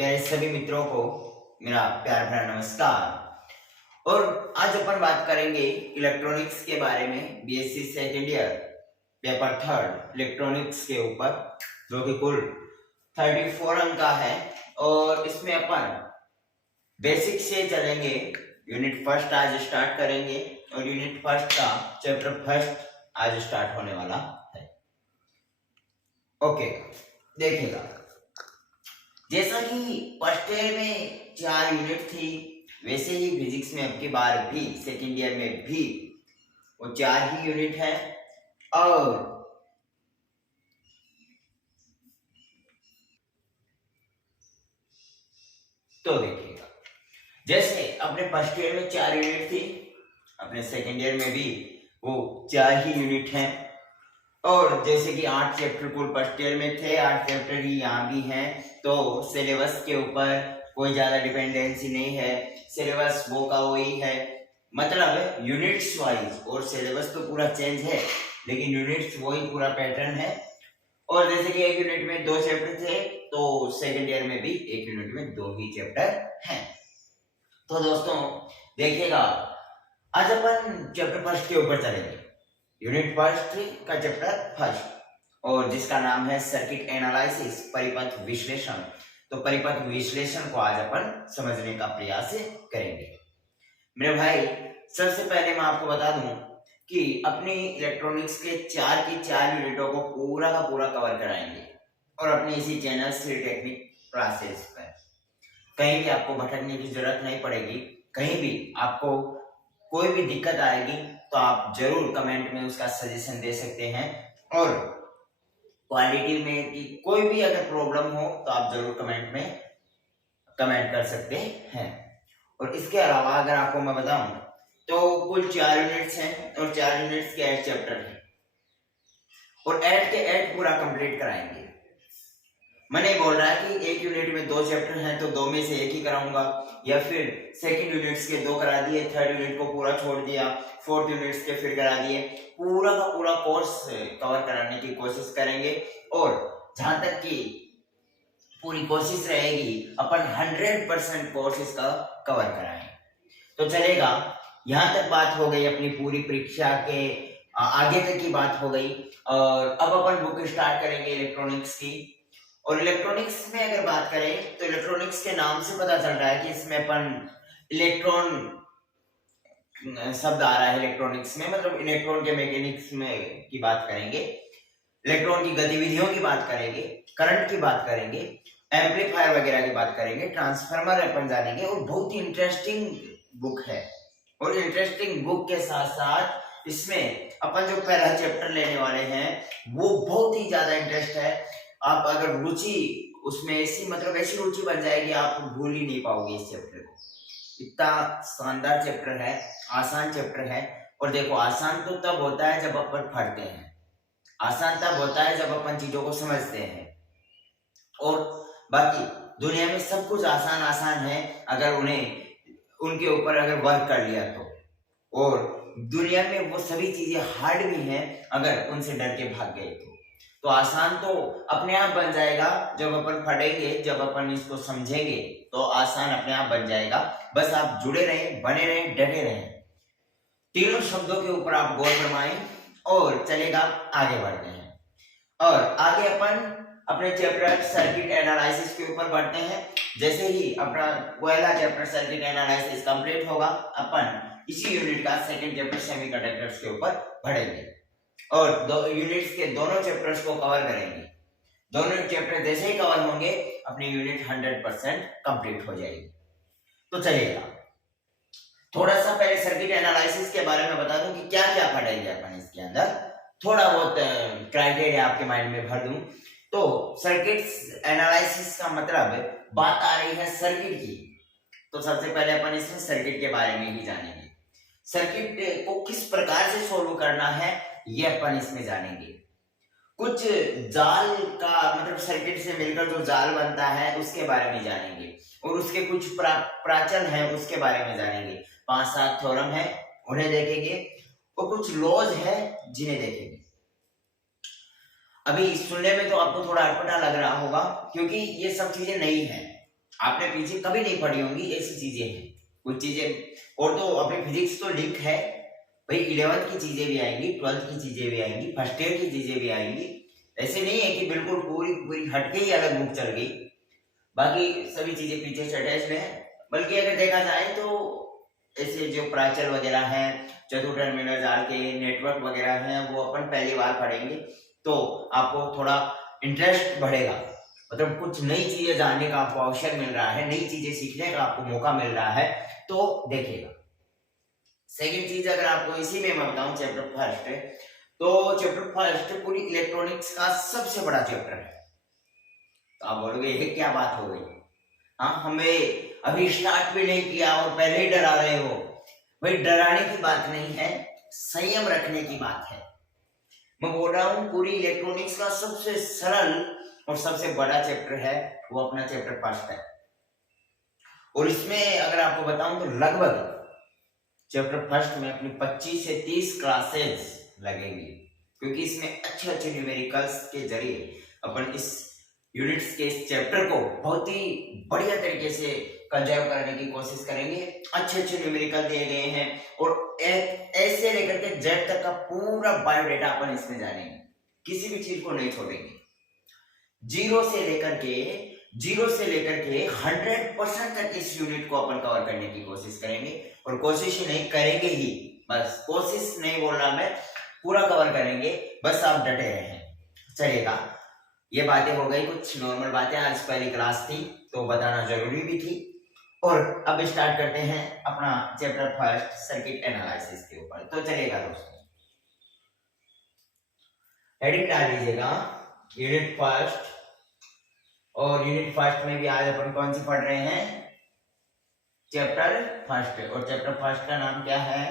प्यारे सभी मित्रों को मेरा प्यार भरा नमस्कार। और आज अपन बात करेंगे इलेक्ट्रॉनिक्स के बारे में, BSc second year paper third electronics के ऊपर, जो कि कुल 34 अंक का है। और इसमें अपन बेसिक से चलेंगे। यूनिट फर्स्ट आज स्टार्ट करेंगे और यूनिट फर्स्ट का चैप्टर फर्स्ट आज स्टार्ट होने वाला है। ओके, देखिएगा, जैसा कि फर्स्ट ईयर में 4 यूनिट थी, वैसे ही फिजिक्स में अब की बार भी सेकेंड ईयर में भी वो 4 ही यूनिट है। और तो देखिएगा, जैसे अपने फर्स्ट ईयर में 4 यूनिट थी, अपने सेकेंड ईयर में भी वो 4 ही यूनिट हैं। और जैसे कि 8 चैप्टर कुल फर्स्ट ईयर में थे, 8 चैप्टर ही यहाँ भी हैं, तो सिलेबस के ऊपर कोई ज्यादा डिपेंडेंसी नहीं है। सिलेबस वो का वही है, मतलब यूनिट्स वाइज, और सिलेबस तो पूरा चेंज है लेकिन यूनिट्स वही पूरा पैटर्न है। और जैसे कि एक यूनिट में 2 चैप्टर थे, तो सेकेंड ईयर में भी एक यूनिट में 2 ही चैप्टर हैं। तो दोस्तों देखिएगा, आज अपन चैप्टर फर्स्ट के ऊपर चलेंगे, यूनिट फर्स्ट का चैप्टर फर्स्ट, और जिसका नाम है सर्किट एनालिसिस, परिपथ विश्लेषण। तो परिपथ विश्लेषण को आज अपन समझने का प्रयास करेंगे। मेरे भाई, सबसे पहले मैं आपको बता दूं कि अपनी इलेक्ट्रॉनिक्स के 4 की 4 यूनिटों को पूरा का पूरा कवर कराएंगे, और अपने इसी चैनल से टेक्निक क्लासेस पर कहीं भी आपको भटकने की जरूरत नहीं पड़ेगी। कहीं भी आपको कोई भी दिक्कत आएगी तो आप जरूर कमेंट में उसका सजेशन दे सकते हैं। और क्वालिटी में कि कोई भी अगर प्रॉब्लम हो तो आप जरूर कमेंट में कमेंट कर सकते हैं। और इसके अलावा अगर आपको मैं बताऊं तो कुल 4 यूनिट्स हैं, और 4 यूनिट्स के 8 चैप्टर हैं, और 8 के 8 पूरा कंप्लीट कराएंगे। मैं नहीं बोल रहा कि एक यूनिट में 2 चैप्टर हैं तो 2 में से एक ही कराऊंगा, या फिर सेकंड यूनिट्स के 2 करा दिए, थर्ड यूनिट को पूरा छोड़ दिया, फोर्थ यूनिट्स के फिर करा दिए। पूरा का पूरा कोर्स कवर कराने की कोशिश करेंगे, और जहां तक की पूरी कोशिश रहेगी अपन 100% कोर्स इसका कवर कराएं तो चलेगा। यहां तक बात हो गई अपनी पूरी परीक्षा के आगे तक की बात हो गई। और अब अपन बुक स्टार्ट करेंगे इलेक्ट्रॉनिक्स की। और इलेक्ट्रॉनिक्स में अगर बात करें तो इलेक्ट्रॉनिक्स के नाम से पता चल रहा है कि इसमें अपन इलेक्ट्रॉन शब्द आ रहा है इलेक्ट्रॉनिक्स में, मतलब इलेक्ट्रॉन के मैकेनिक्स में की बात करेंगे, इलेक्ट्रॉन की गतिविधियों की बात करेंगे, करंट की बात करेंगे, एम्पलीफायर वगैरह की बात करेंगे, ट्रांसफार्मर अपन जानेंगे। और बहुत ही इंटरेस्टिंग बुक है, और इंटरेस्टिंग बुक के साथ साथ इसमें अपन जो पहला चैप्टर लेने वाले हैं वो बहुत ही ज्यादा इंटरेस्ट है। आप अगर रुचि उसमें ऐसी रुचि बन जाएगी, आप भूल ही नहीं पाओगे इस चैप्टर को। इतना शानदार चैप्टर है, आसान चैप्टर है। और देखो, आसान तो तब होता है जब अपन पढ़ते हैं, आसान तब होता है जब अपन चीजों को समझते हैं। और बाकी दुनिया में सब कुछ आसान आसान है अगर उनके ऊपर अगर वर्क कर लिया तो। और दुनिया में वो सभी चीजें हार्ड भी हैं अगर उनसे डर के भाग गए तो आसान तो अपने आप बन जाएगा। जब अपन पढ़ेंगे, जब अपन इसको समझेंगे तो आसान अपने आप बन जाएगा। बस आप जुड़े रहें, बने रहें, डटे रहें, तीनों शब्दों के ऊपर आप गौर फरमाएं, और चलेगा, आगे बढ़ते हैं। और आगे अपन अपने चैप्टर सर्किट एनालिसिस के ऊपर बढ़ते हैं। जैसे ही अपना पहला चैप्टर सर्किट एनालिसिस कंप्लीट होगा, अपन इसी यूनिट का सेकंड चैप्टर सेमीकंडक्टर्स के ऊपर बढ़ेंगे, और 2 यूनिट्स के दोनों चैप्टर्स को कवर करेंगे। दोनों चैप्टर जैसे ही कवर होंगे अपनी यूनिट 100% कंप्लीट हो जाएगी। तो चलिएगा, थोड़ा सा पहले सर्किट एनालिसिस के बारे में बता दूं कि क्या क्या पढ़ेंगे अपन इसके अंदर। थोड़ा बहुत क्राइटेरिया आपके माइंड में भर दूं तो सर्किट एनालिसिस का मतलब बात आ रही है सर्किट की, तो सबसे पहले अपन इसमें सर्किट के बारे में ही जानेंगे। सर्किट को किस प्रकार से सोल्व करना है ये अपन इसमें जानेंगे। कुछ जाल का मतलब सर्किट से मिलकर जो जाल बनता है उसके बारे में जानेंगे, और उसके कुछ प्राचल हैं उसके बारे में जानेंगे। 5-7 थ्योरम है उन्हें देखेंगे, और कुछ लॉज है जिन्हें देखेंगे। अभी सुनने में तो आपको थोड़ा अटपटा लग रहा होगा क्योंकि ये सब चीजें नई हैं, आपने पीछे कभी नहीं पढ़ी होंगी, ऐसी चीजें हैं कुछ चीजें। और तो अपनी फिजिक्स तो लिंक है भाई, 11th की चीजें भी आएंगी, 12th की चीजें भी आएंगी, फर्स्ट ईयर की चीजें भी आएंगी। ऐसे नहीं है कि बिल्कुल पूरी पूरी हटके ही अलग बुक चल गई, बाकी सभी चीजें पीछे से अटैच में है। बल्कि अगर देखा जाए तो ऐसे जो प्राचल वगैरह है, चतुर्टर्मिनल जाल के नेटवर्क वगैरह हैं, वो अपन पहली बार पढ़ेंगे तो आपको थोड़ा इंटरेस्ट बढ़ेगा। मतलब कुछ नई चीजें जानने का आपको अवसर मिल रहा है, नई चीजें सीखने का आपको मौका मिल रहा है, तो देखिएगा। सेकंड चीज अगर आपको इसी में मैं बताऊं, चैप्टर फर्स्ट, तो चैप्टर फर्स्ट पूरी इलेक्ट्रॉनिक्स का सबसे बड़ा चैप्टर है। तो आप बोलोगे ये क्या बात हो गई, हाँ हमें अभी स्टार्ट भी नहीं किया और पहले ही डरा रहे हो। भाई डराने की बात नहीं है, संयम रखने की बात है। मैं बोल रहा हूं पूरी इलेक्ट्रॉनिक्स का सबसे सरल और सबसे बड़ा चैप्टर है वो अपना चैप्टर फर्स्ट है। और इसमें अगर आपको बताऊं तो लगभग चैप्टर फर्स्ट में अपनी 25 से 30 क्लासेस लगेंगी, क्योंकि इसमें अच्छे अच्छे न्यूमेरिकल्स के जरिए अपन इस यूनिट्स के इस चैप्टर को बहुत ही बढ़िया तरीके से कंजर्व करने की कोशिश करेंगे। अच्छे अच्छे न्यूमेरिकल दिए गए हैं और ऐसे लेकर के जेड तक का पूरा बायोडेटा अपन इसमें जानेंगे, किसी भी चीज को नहीं छोड़ेंगे। जीरो से लेकर के 100% तक इस यूनिट को अपन कवर करने की कोशिश करेंगे। और कोशिश ही नहीं करेंगे ही, बस कोशिश नहीं बोल रहा मैं, पूरा कवर करेंगे, बस आप डटे रहें, चलेगा। ये बातें हो गई, कुछ नॉर्मल बातें, आज पहली क्लास थी तो बताना जरूरी भी थी। और अब स्टार्ट करते हैं अपना चैप्टर फर्स्ट, सर्किट एनालिसिस के ऊपर। तो चलेगा दोस्तों, हेडिंग डाल लीजिएगा यूनिट फर्स्ट। और यूनिट फर्स्ट में भी आज अपन कौन सी पढ़ रहे हैं, चैप्टर फर्स्ट। और चैप्टर फर्स्ट का नाम क्या है,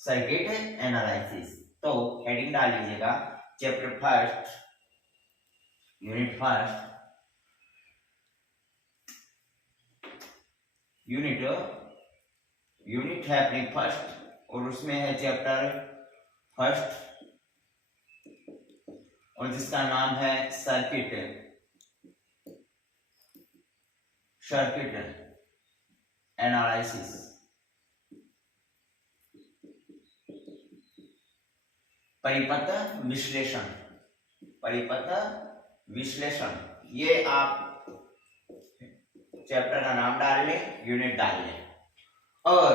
सर्किट एनालिसिस। तो हेडिंग डाल लीजिएगा chapter first, unit first, unit है अपनी फर्स्ट और उसमें है चैप्टर फर्स्ट और जिसका नाम है सर्किट एनालिसिस। परिपथ विश्लेषण, ये आप चैप्टर का नाम डाल लें, यूनिट डाल लें। और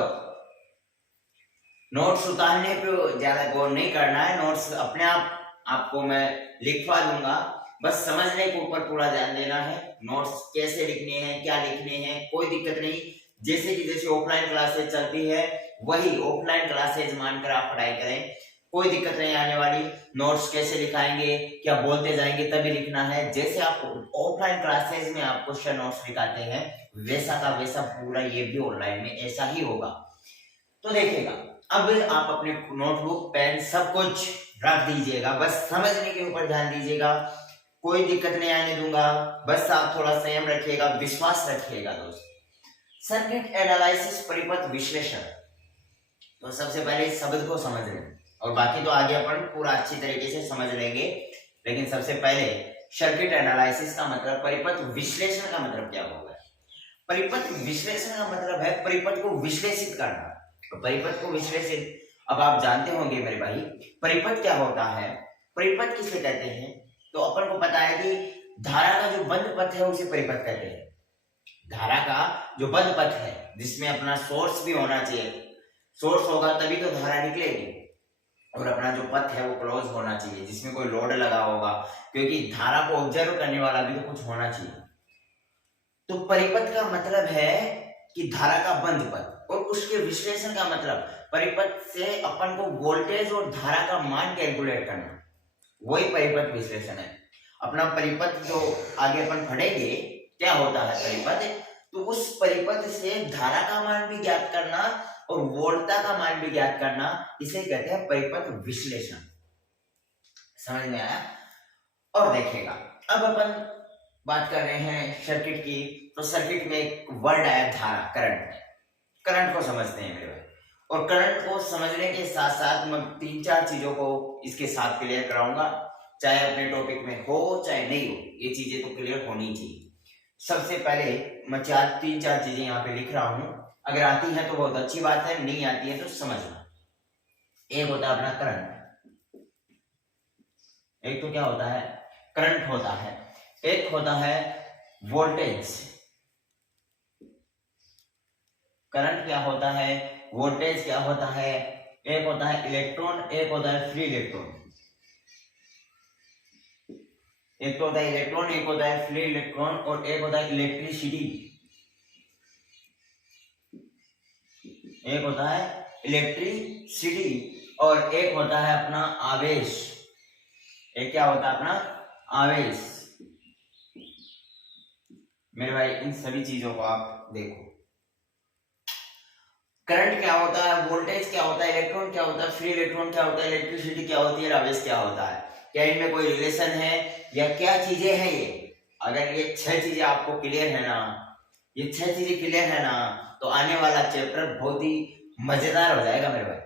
नोट्स उतारने पे ज्यादा गौर नहीं करना है, नोट्स अपने आप आपको मैं लिखवा दूंगा, बस समझने के ऊपर पूरा ध्यान देना है। नोट्स कैसे लिखने हैं, क्या लिखने हैं, कोई दिक्कत नहीं। जैसे ऑफलाइन क्लासेज चलती है वही ऑफलाइन क्लासेज मानकर आप पढ़ाई करें, कोई दिक्कत नहीं आने वाली। नोट्स कैसे लिखाएंगे, क्या बोलते जाएंगे तभी लिखना है। जैसे आप ऑफलाइन क्लासेज में आप क्वेश्चन नोट्स लिखाते हैं वैसा का वैसा पूरा ये भी ऑनलाइन में ऐसा ही होगा। तो देखिएगा, अब आप अपने नोटबुक पेन सब कुछ रख दीजिएगा, बस समझने के ऊपर ध्यान दीजिएगा, कोई दिक्कत नहीं आने दूंगा, बस आप थोड़ा संयम रखिएगा, विश्वास रखिएगा दोस्त। सर्किट एनालिसिस, परिपथ विश्लेषण। तो सबसे पहले इस शब्द को समझ लें और बाकी तो आगे अपन पूरा अच्छी तरीके से समझ लेंगे। लेकिन सबसे पहले सर्किट एनालिसिस का मतलब, परिपथ विश्लेषण का मतलब क्या होगा। परिपथ विश्लेषण का मतलब है परिपथ को विश्लेषित करना। तो परिपथ को विश्लेषित, अब आप जानते होंगे मेरे भाई परिपथ क्या होता है, परिपथ किसे कहते हैं। तो अपन को पता है कि धारा का जो बंद पथ है उसे परिपथ कहते हैं। धारा का जो बंद पथ है जिसमें अपना सोर्स भी होना चाहिए, सोर्स होगा तभी तो धारा निकलेगी, और अपना जो पथ है वो क्लोज होना चाहिए जिसमें कोई लोड लगा होगा, क्योंकि धारा को ऑब्जर्व करने वाला भी तो कुछ होना चाहिए। तो परिपथ का मतलब है कि धारा का बंद पथ, और उसके विश्लेषण का मतलब परिपथ से अपन को वोल्टेज और धारा का मान कैलकुलेट करना, वही परिपथ विश्लेषण है। अपना परिपथ जो आगे अपन पढ़ेंगे क्या होता है परिपथ, तो उस परिपथ से धारा का मान भी ज्ञात करना और वोल्टता का मान भी ज्ञात करना, इसे कहते हैं परिपथ विश्लेषण। समझ में आया। और देखिएगा, अब अपन बात कर रहे हैं सर्किट की। तो सर्किट में एक वर्ड आया धारा, करंट को समझते हैं मेरे भाई। और करंट को समझने के साथ साथ मैं 3-4 चीजों को इसके साथ क्लियर कराऊंगा, चाहे अपने टॉपिक में हो चाहे नहीं हो, ये चीजें तो क्लियर होनी चाहिए। सबसे पहले मैं तीन चार चीजें यहाँ पे लिख रहा हूं, अगर आती है तो बहुत अच्छी बात है, नहीं आती है तो समझना। एक होता है अपना करंट, एक तो क्या होता है करंट होता है, एक होता है वोल्टेज। करंट क्या होता है, वोल्टेज क्या होता है, एक होता है इलेक्ट्रॉन, एक होता है फ्री इलेक्ट्रॉन। एक तो होता है इलेक्ट्रॉन, एक होता है फ्री इलेक्ट्रॉन, और एक होता है इलेक्ट्रिसिटी। एक होता है इलेक्ट्रिसिटी और एक होता है अपना आवेश। एक क्या होता है अपना आवेश। मेरे भाई इन सभी चीजों को आप देखो, करंट क्या होता है, वोल्टेज क्या होता है, इलेक्ट्रॉन क्या होता है, फ्री इलेक्ट्रॉन क्या होता है, इलेक्ट्रिसिटी क्या होती है, आवेश क्या होता है, क्या इनमें कोई रिलेशन है या क्या चीजें हैं ये। अगर ये 6 चीजें आपको क्लियर है ना, ये 6 चीजें क्लियर है ना, तो आने वाला चैप्टर बहुत ही मजेदार हो जाएगा मेरे भाई।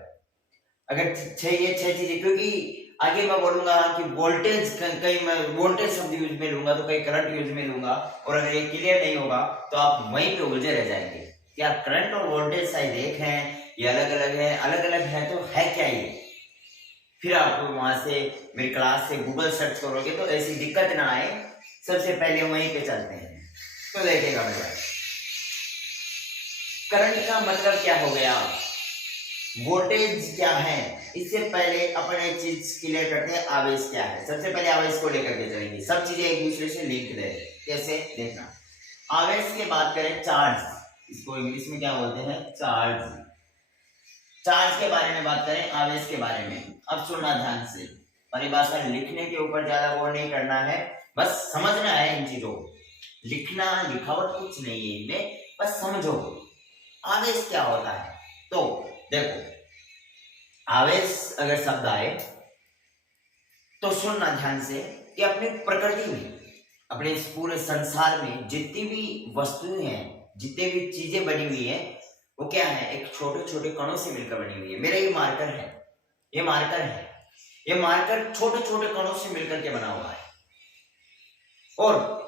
अगर ये 6 चीजें, क्योंकि आगे मैं बोलूंगा कि वोल्टेज, कहीं मैं वोल्टेज शब्द यूज में लूंगा तो कहीं करंट यूज में लूंगा, और अगर ये क्लियर नहीं होगा तो आप वहीं पे उलझे रह जाएंगे। क्या करंट और वोल्टेज शायद एक है, ये अलग अलग है, अलग अलग है तो है क्या ये। फिर आप वहां से मेरी क्लास से गूगल सर्च करोगे तो ऐसी दिक्कत ना आए, सबसे पहले वहीं पे चलते हैं। तो देखिएगा मेरे भाई, करंट का मतलब क्या हो गया, वोल्टेज क्या है, इससे पहले अपन एक चीज क्लियर करते हैं, आवेश क्या है। सबसे पहले आवेश को लेकर के चलेंगे, सब चीजें एक दूसरे से लिंक है। कैसे देखना, आवेश की बात करें, चार्ज, इसको इंग्लिश में क्या बोलते हैं, चार्ज। चार्ज के बारे में बात करें, आवेश के बारे में। अब सुनना ध्यान से, परिभाषा लिखने के ऊपर ज्यादा गौर नहीं करना है, बस समझना है इन चीजों को। लिखना लिखावट कुछ नहीं है इनमें, बस समझो आवेश क्या होता है। तो देखो, आवेश अगर शब्द आए तो सुनना ध्यान से कि अपनी प्रकृति में, अपने इस पूरे संसार में जितनी भी वस्तुएं हैं, जितनी भी चीजें बनी हुई है, वो क्या है, एक छोटे छोटे कणों से मिलकर बनी हुई है। मेरा ये मार्कर है, ये मार्कर है, ये मार्कर छोटे छोटे कणों से मिलकर के बना हुआ है। और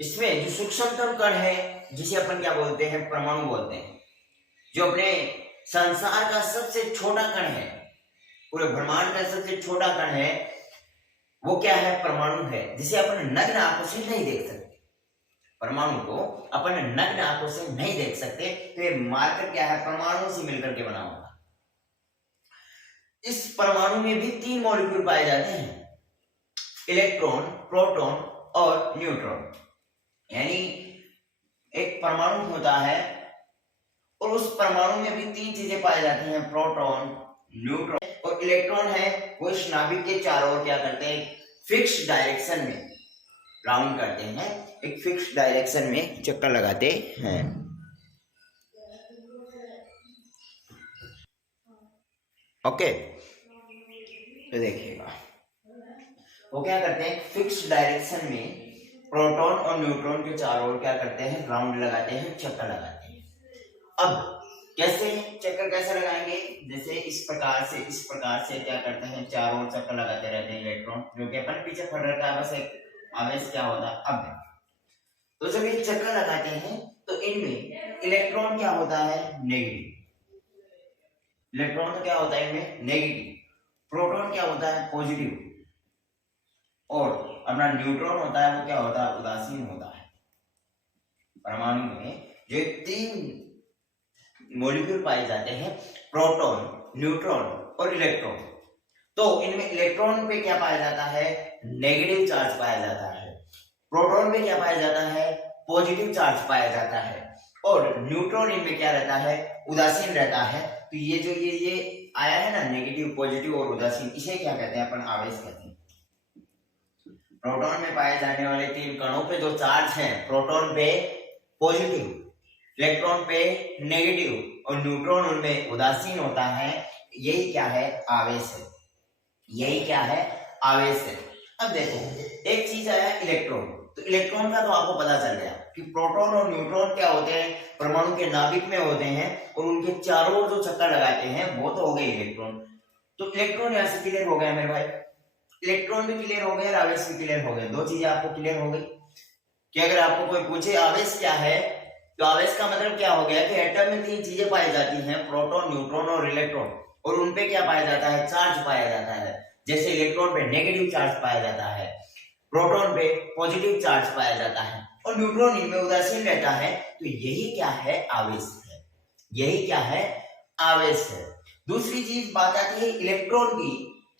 इसमें जो सूक्ष्मतम कण है, जिसे अपन क्या बोलते हैं, परमाणु बोलते हैं। जो अपने संसार का सबसे छोटा कण है, पूरे ब्रह्मांड का सबसे छोटा कण है, वो क्या है, परमाणु है, जिसे अपन नग्न आंखों से नहीं देख सकते। परमाणु को अपन नग्न आंखों से नहीं देख सकते, तो ये मार्कर क्या है, परमाणु से मिलकर के बना हुआ। इस परमाणु में भी 3 मॉलिक्यूल पाए जाते हैं, इलेक्ट्रॉन, प्रोटॉन और न्यूट्रॉन। यानी एक परमाणु होता है और उस परमाणु में भी 3 चीजें पाई जाती हैं, प्रोटॉन, न्यूट्रॉन और इलेक्ट्रॉन है। वो इस नाभिक के चारों ओर क्या करते हैं, फिक्स डायरेक्शन में राउंड करते हैं, एक फिक्स डायरेक्शन में चक्कर लगाते हैं। ओके, तो देखिएगा वो क्या करते हैं, फिक्स डायरेक्शन में प्रोटॉन और न्यूट्रॉन के चारों ओर क्या करते हैं, राउंड लगाते हैं, चक्कर लगाते हैं। अब कैसे चक्कर कैसे लगाएंगे, जैसे इस प्रकार से क्या करते हैं, चारों ओर चक्कर लगाते रहते हैं इलेक्ट्रॉन, जो कि अपन पीछे पढ़ रखा है, बस एक आवेश क्या होता है। अब तो जब ये चक्कर लगाते हैं तो इनमें इलेक्ट्रॉन क्या होता है, नेगेटिव। इलेक्ट्रॉन क्या होता है इनमें, नेगेटिव। प्रोटॉन क्या होता है, पॉजिटिव। और अपना न्यूट्रॉन होता है, वो क्या होता है, उदासीन होता है। परमाणु में जो 3 मॉलिक्यूल पाए जाते हैं, प्रोटॉन, न्यूट्रॉन और इलेक्ट्रॉन, तो इनमें इलेक्ट्रॉन पे क्या पाया जाता है, नेगेटिव चार्ज पाया जाता है। प्रोटॉन पे क्या पाया जाता है, पॉजिटिव चार्ज पाया जाता है। और न्यूट्रॉन इनमें क्या रहता है, उदासीन रहता है। तो ये जो ये आया है ना, नेगेटिव, पॉजिटिव और उदासीन, इसे क्या कहते हैं, अपन आवेश कहते हैं। प्रोटॉन में पाए जाने वाले 3 कणों पे जो चार्ज है, प्रोटॉन पे पॉजिटिव, इलेक्ट्रॉन पे नेगेटिव और न्यूट्रॉन उनमें उदासीन होता है, यही क्या है, आवेश है। यही क्या है, आवेश है। अब देखो, एक चीज आया इलेक्ट्रॉन, तो इलेक्ट्रॉन का तो आपको पता चल गया कि प्रोटॉन और न्यूट्रॉन क्या होते हैं, परमाणु के नाभिक में होते हैं और उनके चारों ओर जो चक्कर लगाते हैं वो तो हो गए इलेक्ट्रॉन। तो इलेक्ट्रॉन यहां से क्लियर हो गया मेरे भाई, इलेक्ट्रॉन भी क्लियर हो गए और आवेश भी क्लियर हो गए, 2 चीजें आपको क्लियर हो गई। कि अगर आपको कोई पूछे आवेश क्या है, तो आवेश का मतलब क्या हो गया कि एटम में 3 चीजें पाई जाती हैं, प्रोटॉन, न्यूट्रॉन और इलेक्ट्रॉन, और उनपे क्या पाया जाता है, चार्ज पाया जाता है। जैसे इलेक्ट्रॉन पे नेगेटिव चार्ज पाया जाता है, प्रोटॉन पे पॉजिटिव चार्ज पाया जाता है, और न्यूट्रॉन इनमें उदासीन रहता है। तो यही क्या है, आवेश है। यही क्या है, आवेश है। दूसरी चीज बात आती है इलेक्ट्रॉन की।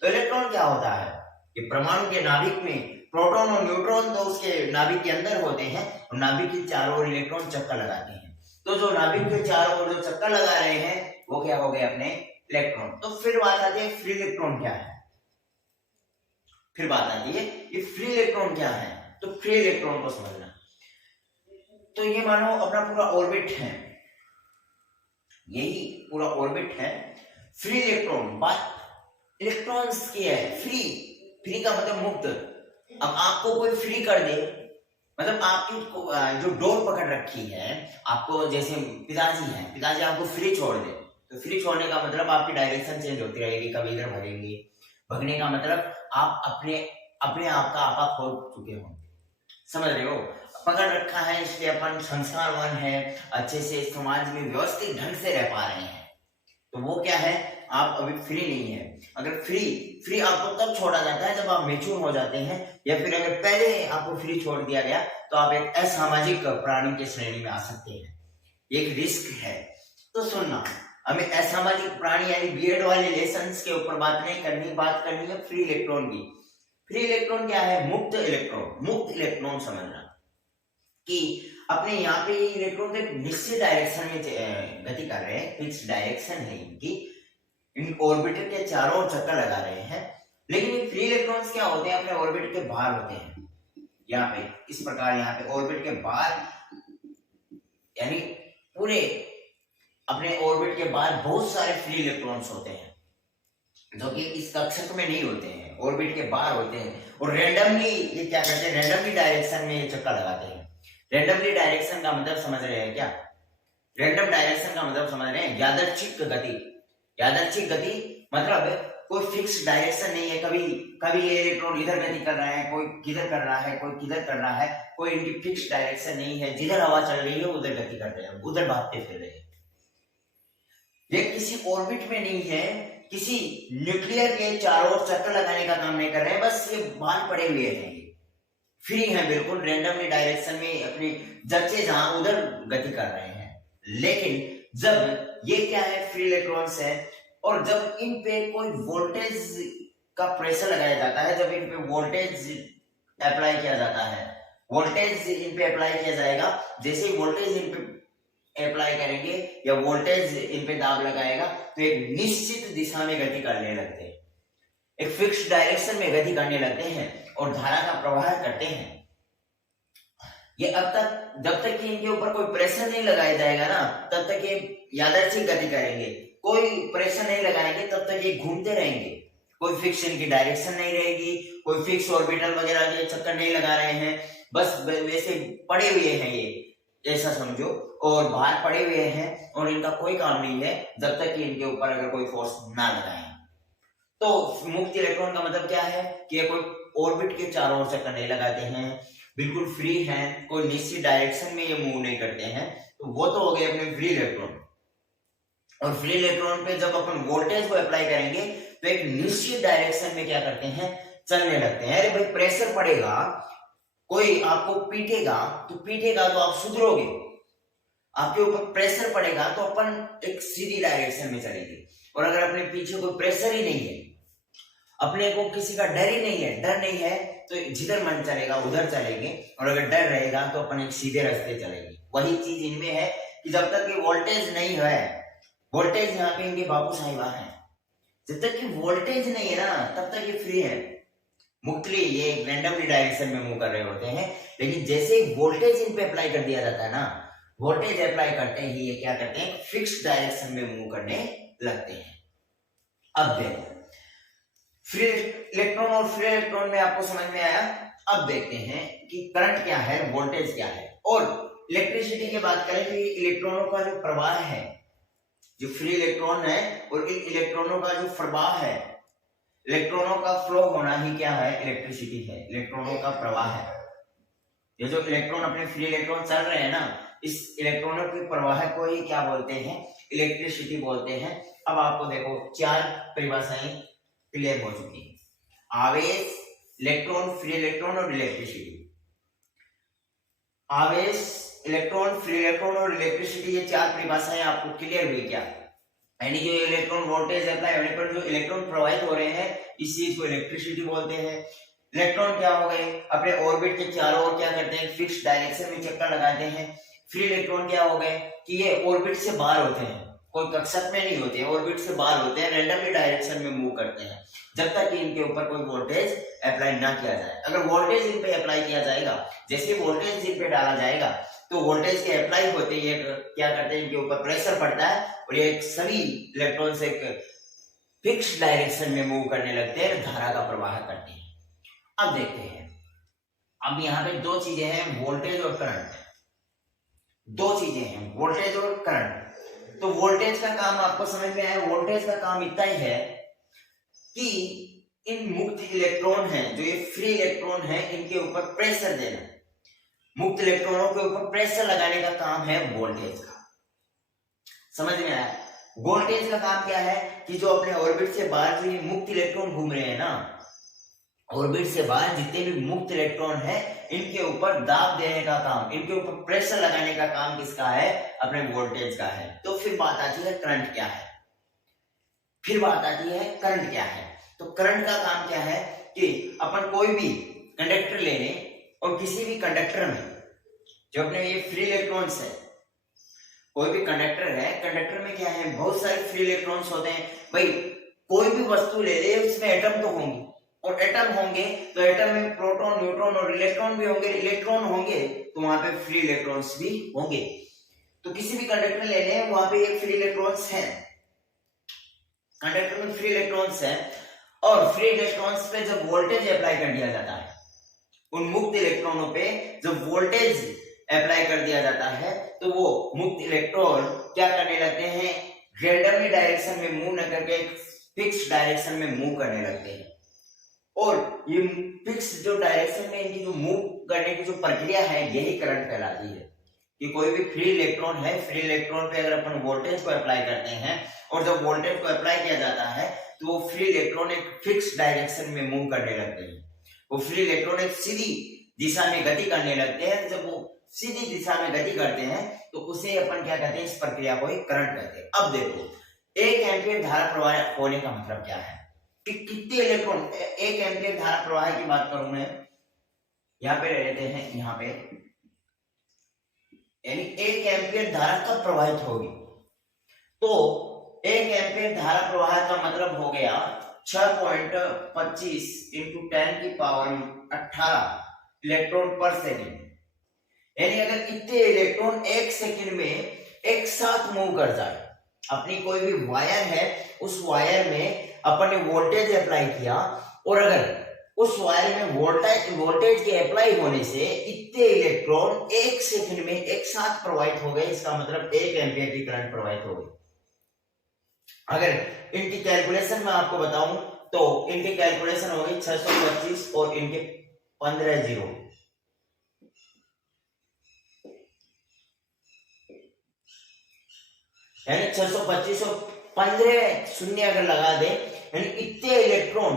तो इलेक्ट्रॉन क्या होता है, ये परमाणु के नाभिक में प्रोटॉन और न्यूट्रॉन तो उसके नाभिक के अंदर होते हैं, और नाभिक के चारों ओर इलेक्ट्रॉन चक्कर लगाते हैं। तो जो नाभिक के चारों ओर जो चक्कर लगा रहे हैं वो क्या हो गए, अपने इलेक्ट्रॉन। तो फिर बात आती है फ्री इलेक्ट्रॉन क्या है। फिर बात आती है ये फ्री इलेक्ट्रॉन क्या है। तो फ्री इलेक्ट्रॉन को समझना, तो ये मानो अपना पूरा ऑर्बिट है, यही पूरा ऑर्बिट है। फ्री इलेक्ट्रॉन, बात इलेक्ट्रॉन्स की है। फ्री, फ्री का मतलब मुक्त। अब आपको कोई फ्री कर दे, मतलब आपकी जो डोर पकड़ रखी है, आपको जैसे पिताजी हैं, पिताजी आपको फ्री छोड़ दे, तो फ्री छोड़ने का मतलब आपकी डायरेक्शन चेंज होती रहेगी, कभी इधर भगेंगे। भगने का मतलब आप अपने आप का आपा खो चुके हो, समझ रहे हो। पकड़ रखा है इसलिए अपन संस्कारवान है, अच्छे से समाज में व्यवस्थित ढंग से रह पा रहे हैं। तो वो क्या है, आप अभी फ्री नहीं है। अगर फ्री आपको तब छोड़ा जाता है जब आप मैच्योर हो जाते हैं, या फिर अगर पहले आपको फ्री छोड़ दिया गया तो आप एक असामाजिक प्राणी की श्रेणी में आ सकते हैं। एक रिस्क है। तो सुनना, हमें असामाजिक प्राणी यानी बीएड वाले लेसन्स के ऊपर बात करनी है फ्री इलेक्ट्रॉन की। फ्री इलेक्ट्रॉन क्या है, मुक्त इलेक्ट्रॉन। मुक्त इलेक्ट्रॉन समझना कि अपने यहाँ पे इलेक्ट्रॉन एक निश्चित डायरेक्शन में गति कर रहे हैं, फिक्स डायरेक्शन है इनकी, इन ऑर्बिटर के चारों ओर चक्कर लगा रहे हैं। लेकिन फ्री इलेक्ट्रॉन्स क्या होते हैं, अपने ऑर्बिट के बाहर होते हैं। यहाँ पे इस प्रकार, यहाँ पे ऑर्बिट के बाहर, यानी पूरे अपने ऑर्बिट के बाहर बहुत सारे फ्री इलेक्ट्रॉन्स होते हैं, जो कि इस कक्षक में नहीं होते हैं, ऑर्बिट के बाहर होते हैं। और रैंडमली ये क्या करते हैं, रैंडमली डायरेक्शन में ये चक्कर लगाते हैं। रैंडमली डायरेक्शन का मतलब समझ रहे हैं क्या, रैंडम डायरेक्शन का मतलब समझ रहे हैं, यादृच्छिक गति। यादृच्छिक गति मतलब कोई फिक्स डायरेक्शन नहीं है, कभी ये इलेक्ट्रॉन इधर गति कर रहा है, कोई किधर कर रहा है, कोई किधर कर रहा है, कोई इनकी फिक्स डायरेक्शन नहीं है। जिधर हवा चल रही है उधर गति कर रहे हैं, उधर भागते फिर रहे हैं। ये किसी ऑर्बिट में नहीं है, किसी न्यूक्लियर के चारों ओर चक्कर लगाने का काम नहीं कर रहे हैं, बस ये बाहर पड़े हुए हैं, फ्री है बिल्कुल, रैंडमली डायरेक्शन में अपने जच्चे जहां उधर गति कर रहे हैं। लेकिन जब ये क्या है, फ्री इलेक्ट्रॉन्स है, और जब इन पे कोई वोल्टेज का प्रेशर लगाया जाता है, जब इन पे वोल्टेज अप्लाई किया जाता है, वोल्टेज इन पे अप्लाई किया जाएगा, जैसे ही वोल्टेज इन पे अप्लाई करेंगे या वोल्टेज इन पे दाब लगाएगा, तो एक निश्चित दिशा में गति करने लगते हैं, एक फिक्स डायरेक्शन में गति करने लगते हैं और धारा का प्रवाह करते हैं। ये अब तक, जब तक कि इनके ऊपर कोई प्रेशर नहीं लगाया जाएगा ना, तब तक ये यादृच्छिक गति करेंगे। कोई प्रेशर नहीं लगाएंगे तब तक ये घूमते रहेंगे, कोई फिक्स इनकी डायरेक्शन नहीं रहेगी, कोई फिक्स ऑर्बिटल वगैरह के चक्कर नहीं लगा रहे हैं, बस वैसे पड़े हुए हैं ये, ऐसा समझो, और बाहर पड़े हुए हैं, और इनका कोई काम नहीं है जब तक कि इनके ऊपर अगर कोई फोर्स ना लगाए। तो मुक्त इलेक्ट्रॉन का मतलब क्या है कि ये कोई ऑर्बिट के चारों ओर चक्कर नहीं लगाते हैं, बिल्कुल फ्री हैं, कोई निश्चित डायरेक्शन में ये मूव नहीं करते हैं। तो वो तो हो गए अपने फ्री इलेक्ट्रॉन। और फ्री इलेक्ट्रॉन पे जब अपन वोल्टेज को अप्लाई करेंगे तो एक निश्चित डायरेक्शन में क्या करते हैं, चलने लगते हैं। अरे भाई प्रेशर पड़ेगा, कोई आपको पीटेगा तो आप सुधरोगे, आपके ऊपर प्रेशर पड़ेगा तो अपन एक सीधी डायरेक्शन में चलेंगे। और अगर अपने पीछे कोई प्रेशर ही नहीं है, अपने को किसी का डर नहीं है तो जिधर मन चलेगा उधर चलेंगे, और अगर डर रहेगा तो अपन एक सीधे रास्ते चलेंगे। वही चीज इनमें है कि जब तक ये वोल्टेज नहीं है, वोल्टेज यहाँ पे इनके बाबू साहिबा है, जब तक कि वोल्टेज नहीं है ना तब तक ये फ्री है, मुक्तली ये रैंडमली डायरेक्शन में मूव कर रहे होते हैं। लेकिन जैसे ही वोल्टेज इन पे अप्लाई कर दिया जाता है ना, वोल्टेज अप्लाई करते ही ये क्या करते हैं, फिक्स डायरेक्शन में मूव करने लगते हैं। अब देखो फ्री इलेक्ट्रॉन और फ्री इलेक्ट्रॉन में आपको समझ में आया। अब देखते हैं कि करंट क्या है, वोल्टेज क्या है। और इलेक्ट्रिसिटी की बात करें तो इलेक्ट्रॉनों का जो प्रवाह है, जो फ्री इलेक्ट्रॉन है और इन इलेक्ट्रॉनों का जो प्रवाह है, इलेक्ट्रॉनों का फ्लो होना ही क्या है, इलेक्ट्रिसिटी है, इलेक्ट्रॉनों का प्रवाह है। ये जो इलेक्ट्रॉन अपने फ्री इलेक्ट्रॉन चल रहे हैं ना, इस इलेक्ट्रॉनों के प्रवाह को ही क्या बोलते हैं, इलेक्ट्रिसिटी बोलते हैं। अब आपको देखो 4 परिभाषाएं क्लियर हो चुकी है, आवेश, इलेक्ट्रॉन, फ्री इलेक्ट्रॉन और इलेक्ट्रिसिटी। आवेश, इलेक्ट्रॉन, फ्री इलेक्ट्रॉन और इलेक्ट्रिसिटी, ये 4 परिभाषाएं आपको क्लियर हुई क्या? यानी जो इलेक्ट्रॉन वोल्टेज अप्लाई होने पर जो इलेक्ट्रॉन प्रवाहित हो रहे हैं, इस चीज को इलेक्ट्रिसिटी बोलते हैं। इलेक्ट्रॉन क्या हो गए, अपने ऑर्बिट के चारों ओर क्या करते हैं, फिक्स डायरेक्शन में चक्कर लगाते हैं। फ्री इलेक्ट्रॉन क्या हो गए कि ये ऑर्बिट से बाहर होते हैं, कोई कक्षक में नहीं होते, ऑर्बिट से बाहर होते हैं, रैंडमली डायरेक्शन में मूव करते हैं जब तक कि इनके ऊपर कोई वोल्टेज अप्लाई ना किया जाए। अगर वोल्टेज इन पे अप्लाई किया जाएगा, जैसे वोल्टेज इन पे डाला जाएगा तो वोल्टेज के अप्लाई होते ही क्या करते हैं, इनके ऊपर प्रेशर पड़ता है और ये सभी इलेक्ट्रॉन्स एक फिक्स डायरेक्शन में मूव करने लगते हैं, धारा का प्रवाह करते हैं। अब देखते हैं, अब यहाँ पे 2 चीजें हैं, वोल्टेज और करंट। 2 चीजें हैं, वोल्टेज और करंट। तो वोल्टेज का काम आपको समझ में आया, वोल्टेज का काम इतना ही है कि इन मुक्त इलेक्ट्रॉन हैं, जो ये फ्री इलेक्ट्रॉन है, इनके ऊपर प्रेशर देना, मुक्त इलेक्ट्रॉनों के ऊपर प्रेशर लगाने का काम है वोल्टेज का। समझ में आया? वोल्टेज का काम क्या है कि जो अपने ऑर्बिट से बाहर जो ये मुक्त इलेक्ट्रॉन घूम रहे हैं ना, ऑर्बिट से बाहर जितने भी मुक्त इलेक्ट्रॉन है, इनके ऊपर दाब देने का काम, इनके ऊपर प्रेशर लगाने का काम किसका है, अपने वोल्टेज का है। तो फिर बात आती है करंट क्या है, फिर बात आती है करंट क्या है। तो करंट का काम क्या है कि अपन कोई भी कंडक्टर ले लें और किसी भी कंडक्टर में जो अपने ये फ्री इलेक्ट्रॉन्स है, कोई भी कंडक्टर है, कंडक्टर में क्या है, बहुत सारे फ्री इलेक्ट्रॉन्स होते हैं। भाई कोई भी वस्तु ले ले, उसमें एटम तो होंगे, और एटम होंगे तो एटम में प्रोटॉन, न्यूट्रॉन और इलेक्ट्रॉन भी होंगे, इलेक्ट्रॉन होंगे तो वहां पे फ्री इलेक्ट्रॉन्स भी होंगे। तो किसी भी कंडक्टर ले लें, वहां पे ये फ्री इलेक्ट्रॉन्स हैं, कंडक्टर में फ्री इलेक्ट्रॉन्स हैं, और फ्री इलेक्ट्रॉन्स पे जब वोल्टेज अप्लाई कर दिया जाता है, उन मुक्त इलेक्ट्रॉनों पे जब वोल्टेज अप्लाई कर दिया जाता है, तो वो मुक्त इलेक्ट्रॉन क्या करने लगते हैं, रैंडमली डायरेक्शन में मूव न करके फिक्स डायरेक्शन में मूव करने लगते हैं। और ये फिक्स जो डायरेक्शन में इनकी जो मूव करने की जो प्रक्रिया है, यही करंट कहलाती है। कि कोई भी फ्री इलेक्ट्रॉन है, फ्री इलेक्ट्रॉन पे अगर अपन वोल्टेज को अप्लाई करते हैं, और जब वोल्टेज को अप्लाई किया जाता है तो वो फ्री इलेक्ट्रॉन एक फिक्स डायरेक्शन में मूव करने लगते हैं, वो फ्री इलेक्ट्रॉन एक सीधी दिशा में गति करने लगते हैं। जब वो सीधी दिशा में गति करते हैं तो उसे अपन क्या कहते हैं, इस प्रक्रिया को एक करंट कहते हैं। अब देखो 1 एम्पीयर धारा प्रवाह होने का मतलब क्या है कि कितने इलेक्ट्रॉन, 1 एम्पीयर धारा प्रवाह की बात करूं मैं, यहाँ पे रहते हैं, यहाँ पे यानी 1 एम्पीयर धारा कब प्रवाहित होगी, तो 1 एम्पीयर धारा प्रवाह का मतलब हो गया 6.25 × 10⁻18 इलेक्ट्रॉन पर सेकेंड। यानी अगर इतने इलेक्ट्रॉन 1 सेकेंड में एक साथ मूव कर जाए, अपनी कोई भी वायर है, उस वायर में अपन ने वोल्टेज अप्लाई किया, और अगर उस वायर में वोल्टेज के अप्लाई होने से इतने इलेक्ट्रॉन 1 सेकंड में एक साथ प्रवाहित हो गए, इसका मतलब 1 एम्पीयर की करंट प्रवाहित हो गई। अगर इनकी कैलकुलेशन मैं आपको बताऊं तो इनकी कैलकुलेशन हो गई 625 और इनके 15 जीरो, यानी 625 और 15 शून्य अगर लगा दे, यानी इतने इलेक्ट्रॉन,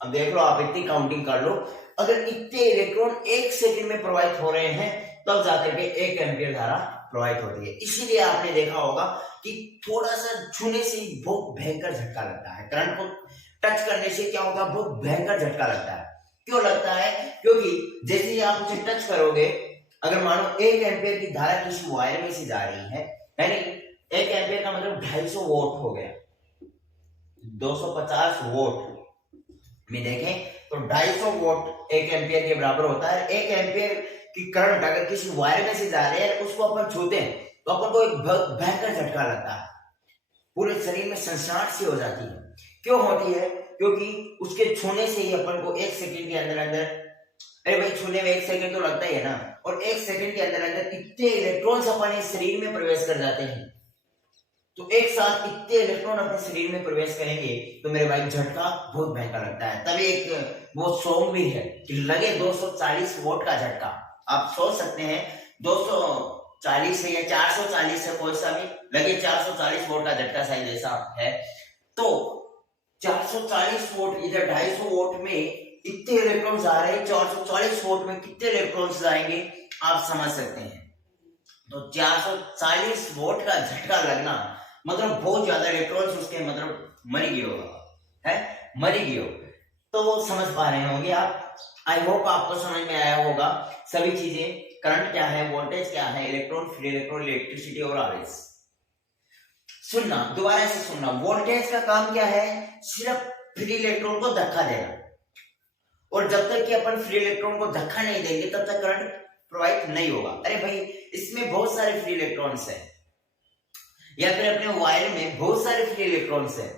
अब देख लो आप इतनी काउंटिंग कर लो, अगर इतने इलेक्ट्रॉन 1 सेकंड में प्रवाहित हो रहे हैं तब जाकर के 1 एम्पीयर धारा प्रवाहित होती है। इसीलिए आपने देखा होगा कि थोड़ा सा छूने से बहुत भयंकर झटका लगता है, करंट को टच करने से क्या होगा, बहुत भयंकर झटका लगता है। क्यों लगता है, क्योंकि जैसे ही आप उसे टच करोगे, अगर मानो 1 एम्पीयर की धारा किसी वायर में से जा रही है, यानी 1 एम्पीयर का मतलब 250 वोल्ट हो गया, 250 वोल्ट में देखें तो 250 वोल्ट 1 एम्पीयर के बराबर होता है। 1 एम्पीयर की करंट अगर किसी वायर में से जा रही है, उसको अपन छूते हैं तो अपन को एक भयंकर झटका लगता है, पूरे शरीर में सनसनाहट सी हो जाती है। क्यों होती है, क्योंकि उसके छूने से ही अपन को 1 सेकंड के अंदर अंदर, अरे भाई छूने में 1 सेकंड तो लगता ही है ना, और 1 सेकंड के अंदर अंदर इतने इलेक्ट्रॉन्स अपने शरीर में प्रवेश कर जाते हैं। तो एक साथ इतने इलेक्ट्रॉन अपने शरीर में प्रवेश करेंगे तो मेरे भाई झटका बहुत भयंकर लगता है। तभी एक वो सॉन्ग भी है कि लगे 240 वोल्ट का झटका। आप सोच सकते हैं 240 है या 440 है, कोई सा भी लगे 440 वोल्ट का झटका साइज ऐसा है, तो 440 वोल्ट इधर 250 वोल्ट में इतने इलेक्ट्रॉन्स आ रहे हैं, 440 वोल्ट में कितने इलेक्ट्रॉन्स आएंगे आप समझ सकते हैं। तो 440 वोल्ट का झटका लगना मतलब बहुत ज्यादा इलेक्ट्रॉन्स उसके मतलब मरी गए होगा, है मरी गए हो। तो समझ पा रहे होंगे आप, आई होप आपको समझ में आया होगा सभी चीजें, करंट क्या है, वोल्टेज क्या है, इलेक्ट्रॉन, फ्री इलेक्ट्रॉन, इलेक्ट्रिसिटी और आवेश। सुनना, दोबारा से सुनना, वोल्टेज का काम क्या है, सिर्फ फ्री इलेक्ट्रॉन को धक्का देना, और जब तक कि अपन फ्री इलेक्ट्रॉन को धक्का नहीं देंगे तब तक करंट प्रोवाइड नहीं होगा। अरे भाई इसमें बहुत सारे फ्री इलेक्ट्रॉन्स हैं, या फिर अपने वायर में बहुत सारे फ्री इलेक्ट्रॉन्स हैं,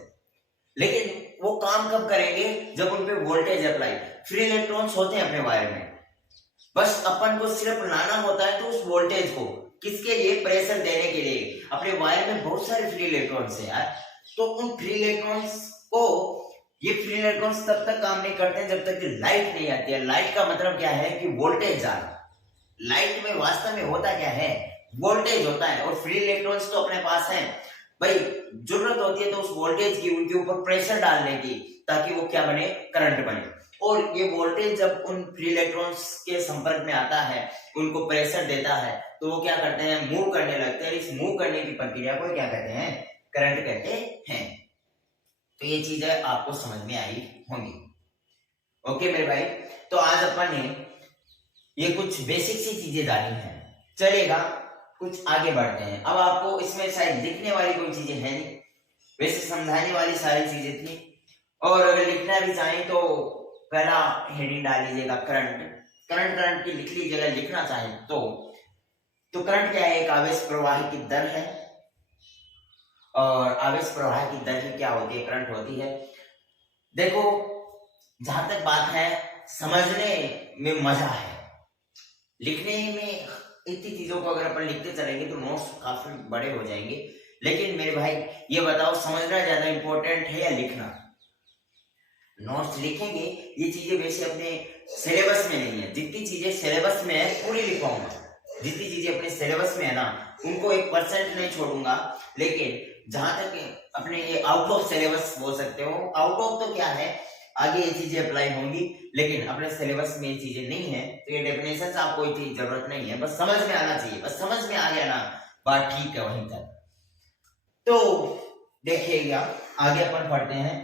लेकिन वो काम कब करेंगे, जब उन पे वोल्टेज अप्लाई। फ्री इलेक्ट्रॉन्स होते हैं अपने वायर में, बस अपन को सिर्फ लाना होता है तो उस वोल्टेज को, किसके लिए, प्रेशर देने के लिए। अपने वायर में बहुत सारे फ्री इलेक्ट्रॉन्स हैं यार, तो उन फ्री इलेक्ट्रॉन्स को, ये फ्री इलेक्ट्रॉन्स तब तक काम नहीं करते हैं जब तक कि लाइट नहीं आती है। लाइट का मतलब क्या है कि वोल्टेज जाना। लाइट में वास्तव में होता क्या है, वोल्टेज होता है, और फ्री इलेक्ट्रॉन्स तो अपने पास है भाई, जरूरत होती है तो उस वोल्टेज की, उनके ऊपर प्रेशर डालने की, ताकि वो क्या बने, करंट बने। और ये वोल्टेज जब उन फ्री इलेक्ट्रॉन्स के संपर्क में आता है, उनको प्रेशर देता है, तो वो क्या करते हैं, मूव करने लगते हैं। इस मूव करने की प्रक्रिया को क्या कहते हैं, करंट कहते हैं। तो ये चीजें आपको समझ में आई होंगी। ओके मेरे भाई, तो आज अपन ने ये कुछ बेसिक सी चीजें जानी है, चलेगा, कुछ आगे बढ़ते हैं। अब आपको इसमें शायद लिखने वाली कोई चीजें है नहीं, वैसे समझाने वाली सारी चीजें थी। और अगर लिखना भी चाहें तो पहला हेडिंग डाल लीजिएगा करंट। करंट करंट की लिख लीजिएगा, लिखना चाहें तो करंट क्या है, एक आवेश प्रवाह की दर है, और आवेश प्रवाह की दर ही क्या होती है, करंट होती है। देखो जहां तक बात है, समझने में मजा है, लिखने में इतनी चीजों को अगर अपन लिखते चलेंगे तो नोट्स काफी बड़े हो जाएंगे। लेकिन मेरे भाई ये बताओ, समझना ज्यादा इंपॉर्टेंट है या लिखना? नोट्स लिखेंगे, ये चीजें वैसे अपने सिलेबस में नहीं है, जितनी चीजें सिलेबस में है पूरी लिखवाऊंगा, जितनी चीजें अपने सिलेबस में है ना उनको 1% नहीं छोड़ूंगा। लेकिन जहां तक अपने ये आउट ऑफ सिलेबस बोल सकते हो, आउट ऑफ तो क्या है, आगे ये चीजें अप्लाई होंगी, लेकिन अपने सिलेबस में ये चीजें नहीं है, तो ये डेफिनेशन आपको इतनी जरूरत नहीं है, बस समझ में आना चाहिए। बस समझ में आ गया ना, बात ठीक है वहीं तक। तो देखिएगा आगे अपन पढ़ते हैं,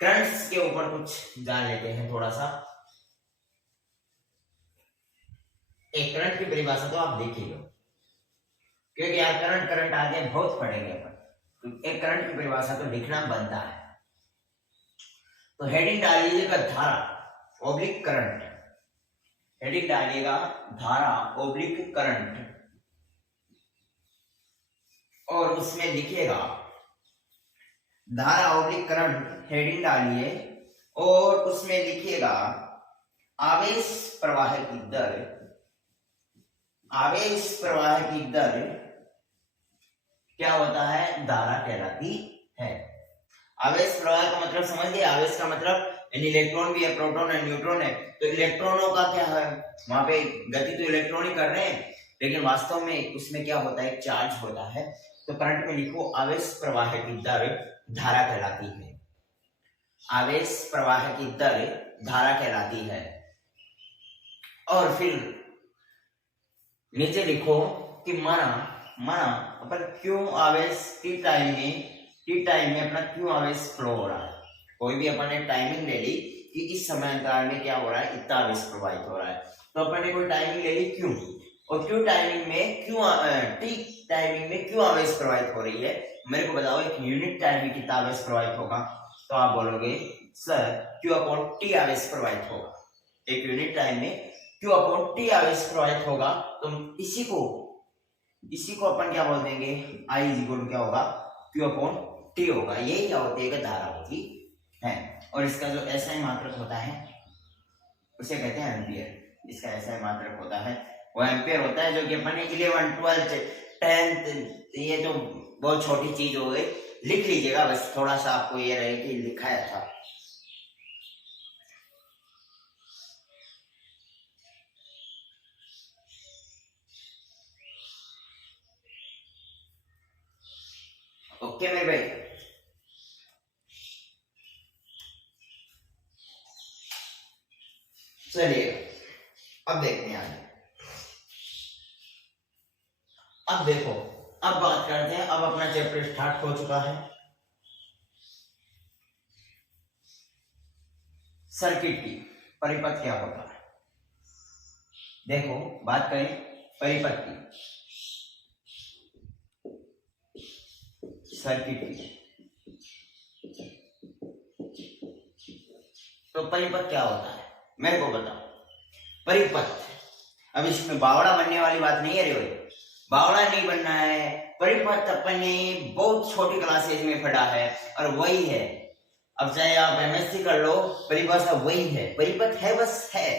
करंट्स के ऊपर कुछ जान लेते हैं थोड़ा सा। एक करंट की परिभाषा तो आप देखिएगा, क्योंकि यार करंट करंट आगे बहुत पढ़ेंगे अपन, तो एक करंट की परिभाषा तो लिखना बनता है। तो हेडिंग डालिएगा धारा ओब्लिक करंट, हेडिंग डालिएगा धारा ओब्लिक करंट, और उसमें लिखिएगा धारा ओब्लिक करंट, हेडिंग डालिए, और उसमें लिखिएगा आवेश प्रवाह की दर। आवेश प्रवाह की दर क्या होता है, धारा कहलाती है। आवेश प्रवाह का मतलब समझ गए, आवेश का मतलब इलेक्ट्रॉन भी है, प्रोटॉन है, न्यूट्रॉन है, तो इलेक्ट्रॉनों का क्या है, वहां पे गति तो इलेक्ट्रॉन ही कर रहे हैं, लेकिन वास्तव में उसमें क्या होता है, चार्ज होता है। तो करंट में लिखो आवेश प्रवाह की दर धारा कहलाती है। आवेश प्रवाह की दर धारा कहलाती है। और फिर नीचे लिखो कि माना अपन क्यों आवेश टी टाइम में अपना क्यों आवेश फ्लो हो रहा है। कोई भी अपन ने टाइमिंग ले ली कि इस समय अंतराल में क्या हो रहा है, इतना आवेश प्रवाहित हो रहा है, तो अपन ने कोई टाइमिंग ले ली क्यों, और क्यों टाइमिंग में क्यों टी टाइमिंग में क्यों आवेश प्रवाहित हो रही है, मेरे को बताओ। एक यूनिट टाइम में कितना आवेश प्रवाहित होगा, तो आप बोलोगे सर क्यू अपॉन टी आवेश प्रवाहित होगा। एक यूनिट टाइम में क्यू अपॉन टी आवेश प्रवाहित होगा, तो इसी को अपन क्या बोल देंगे, आई इज इक्वल टू क्या होगा, क्यू अपॉन टी होगा। यही क्या होती है, धारा होती है। और इसका जो एसआई मात्रक होता है उसे कहते हैं एम्पियर। इसका एसआई मात्रक होता है वो एम्पियर होता है, जो कि अपन 11, 12, 10 ये तो बहुत छोटी चीज हो गई, लिख लीजिएगा, बस थोड़ा सा आपको ये रहे कि लिखाया था। ओके मेरे भाई, चलिए अब देखते हैं आगे। अब देखो, अब बात करते हैं, अब अपना चैप्टर स्टार्ट हो चुका है सर्किट की। परिपथ क्या होता है, देखो बात करें परिपथ की, सर्किट की, तो परिपथ क्या होता है मेरे को बताओ। परिपथ, अब इसमें बावड़ा बनने वाली बात नहीं है रे भाई, बावड़ा नहीं बनना है। परिपथ अपन ने बहुत छोटी क्लासेज में पढ़ा है और वही है। अब चाहे आप एमएससी कर लो, परिभाषा वही है, परिपथ है, बस है,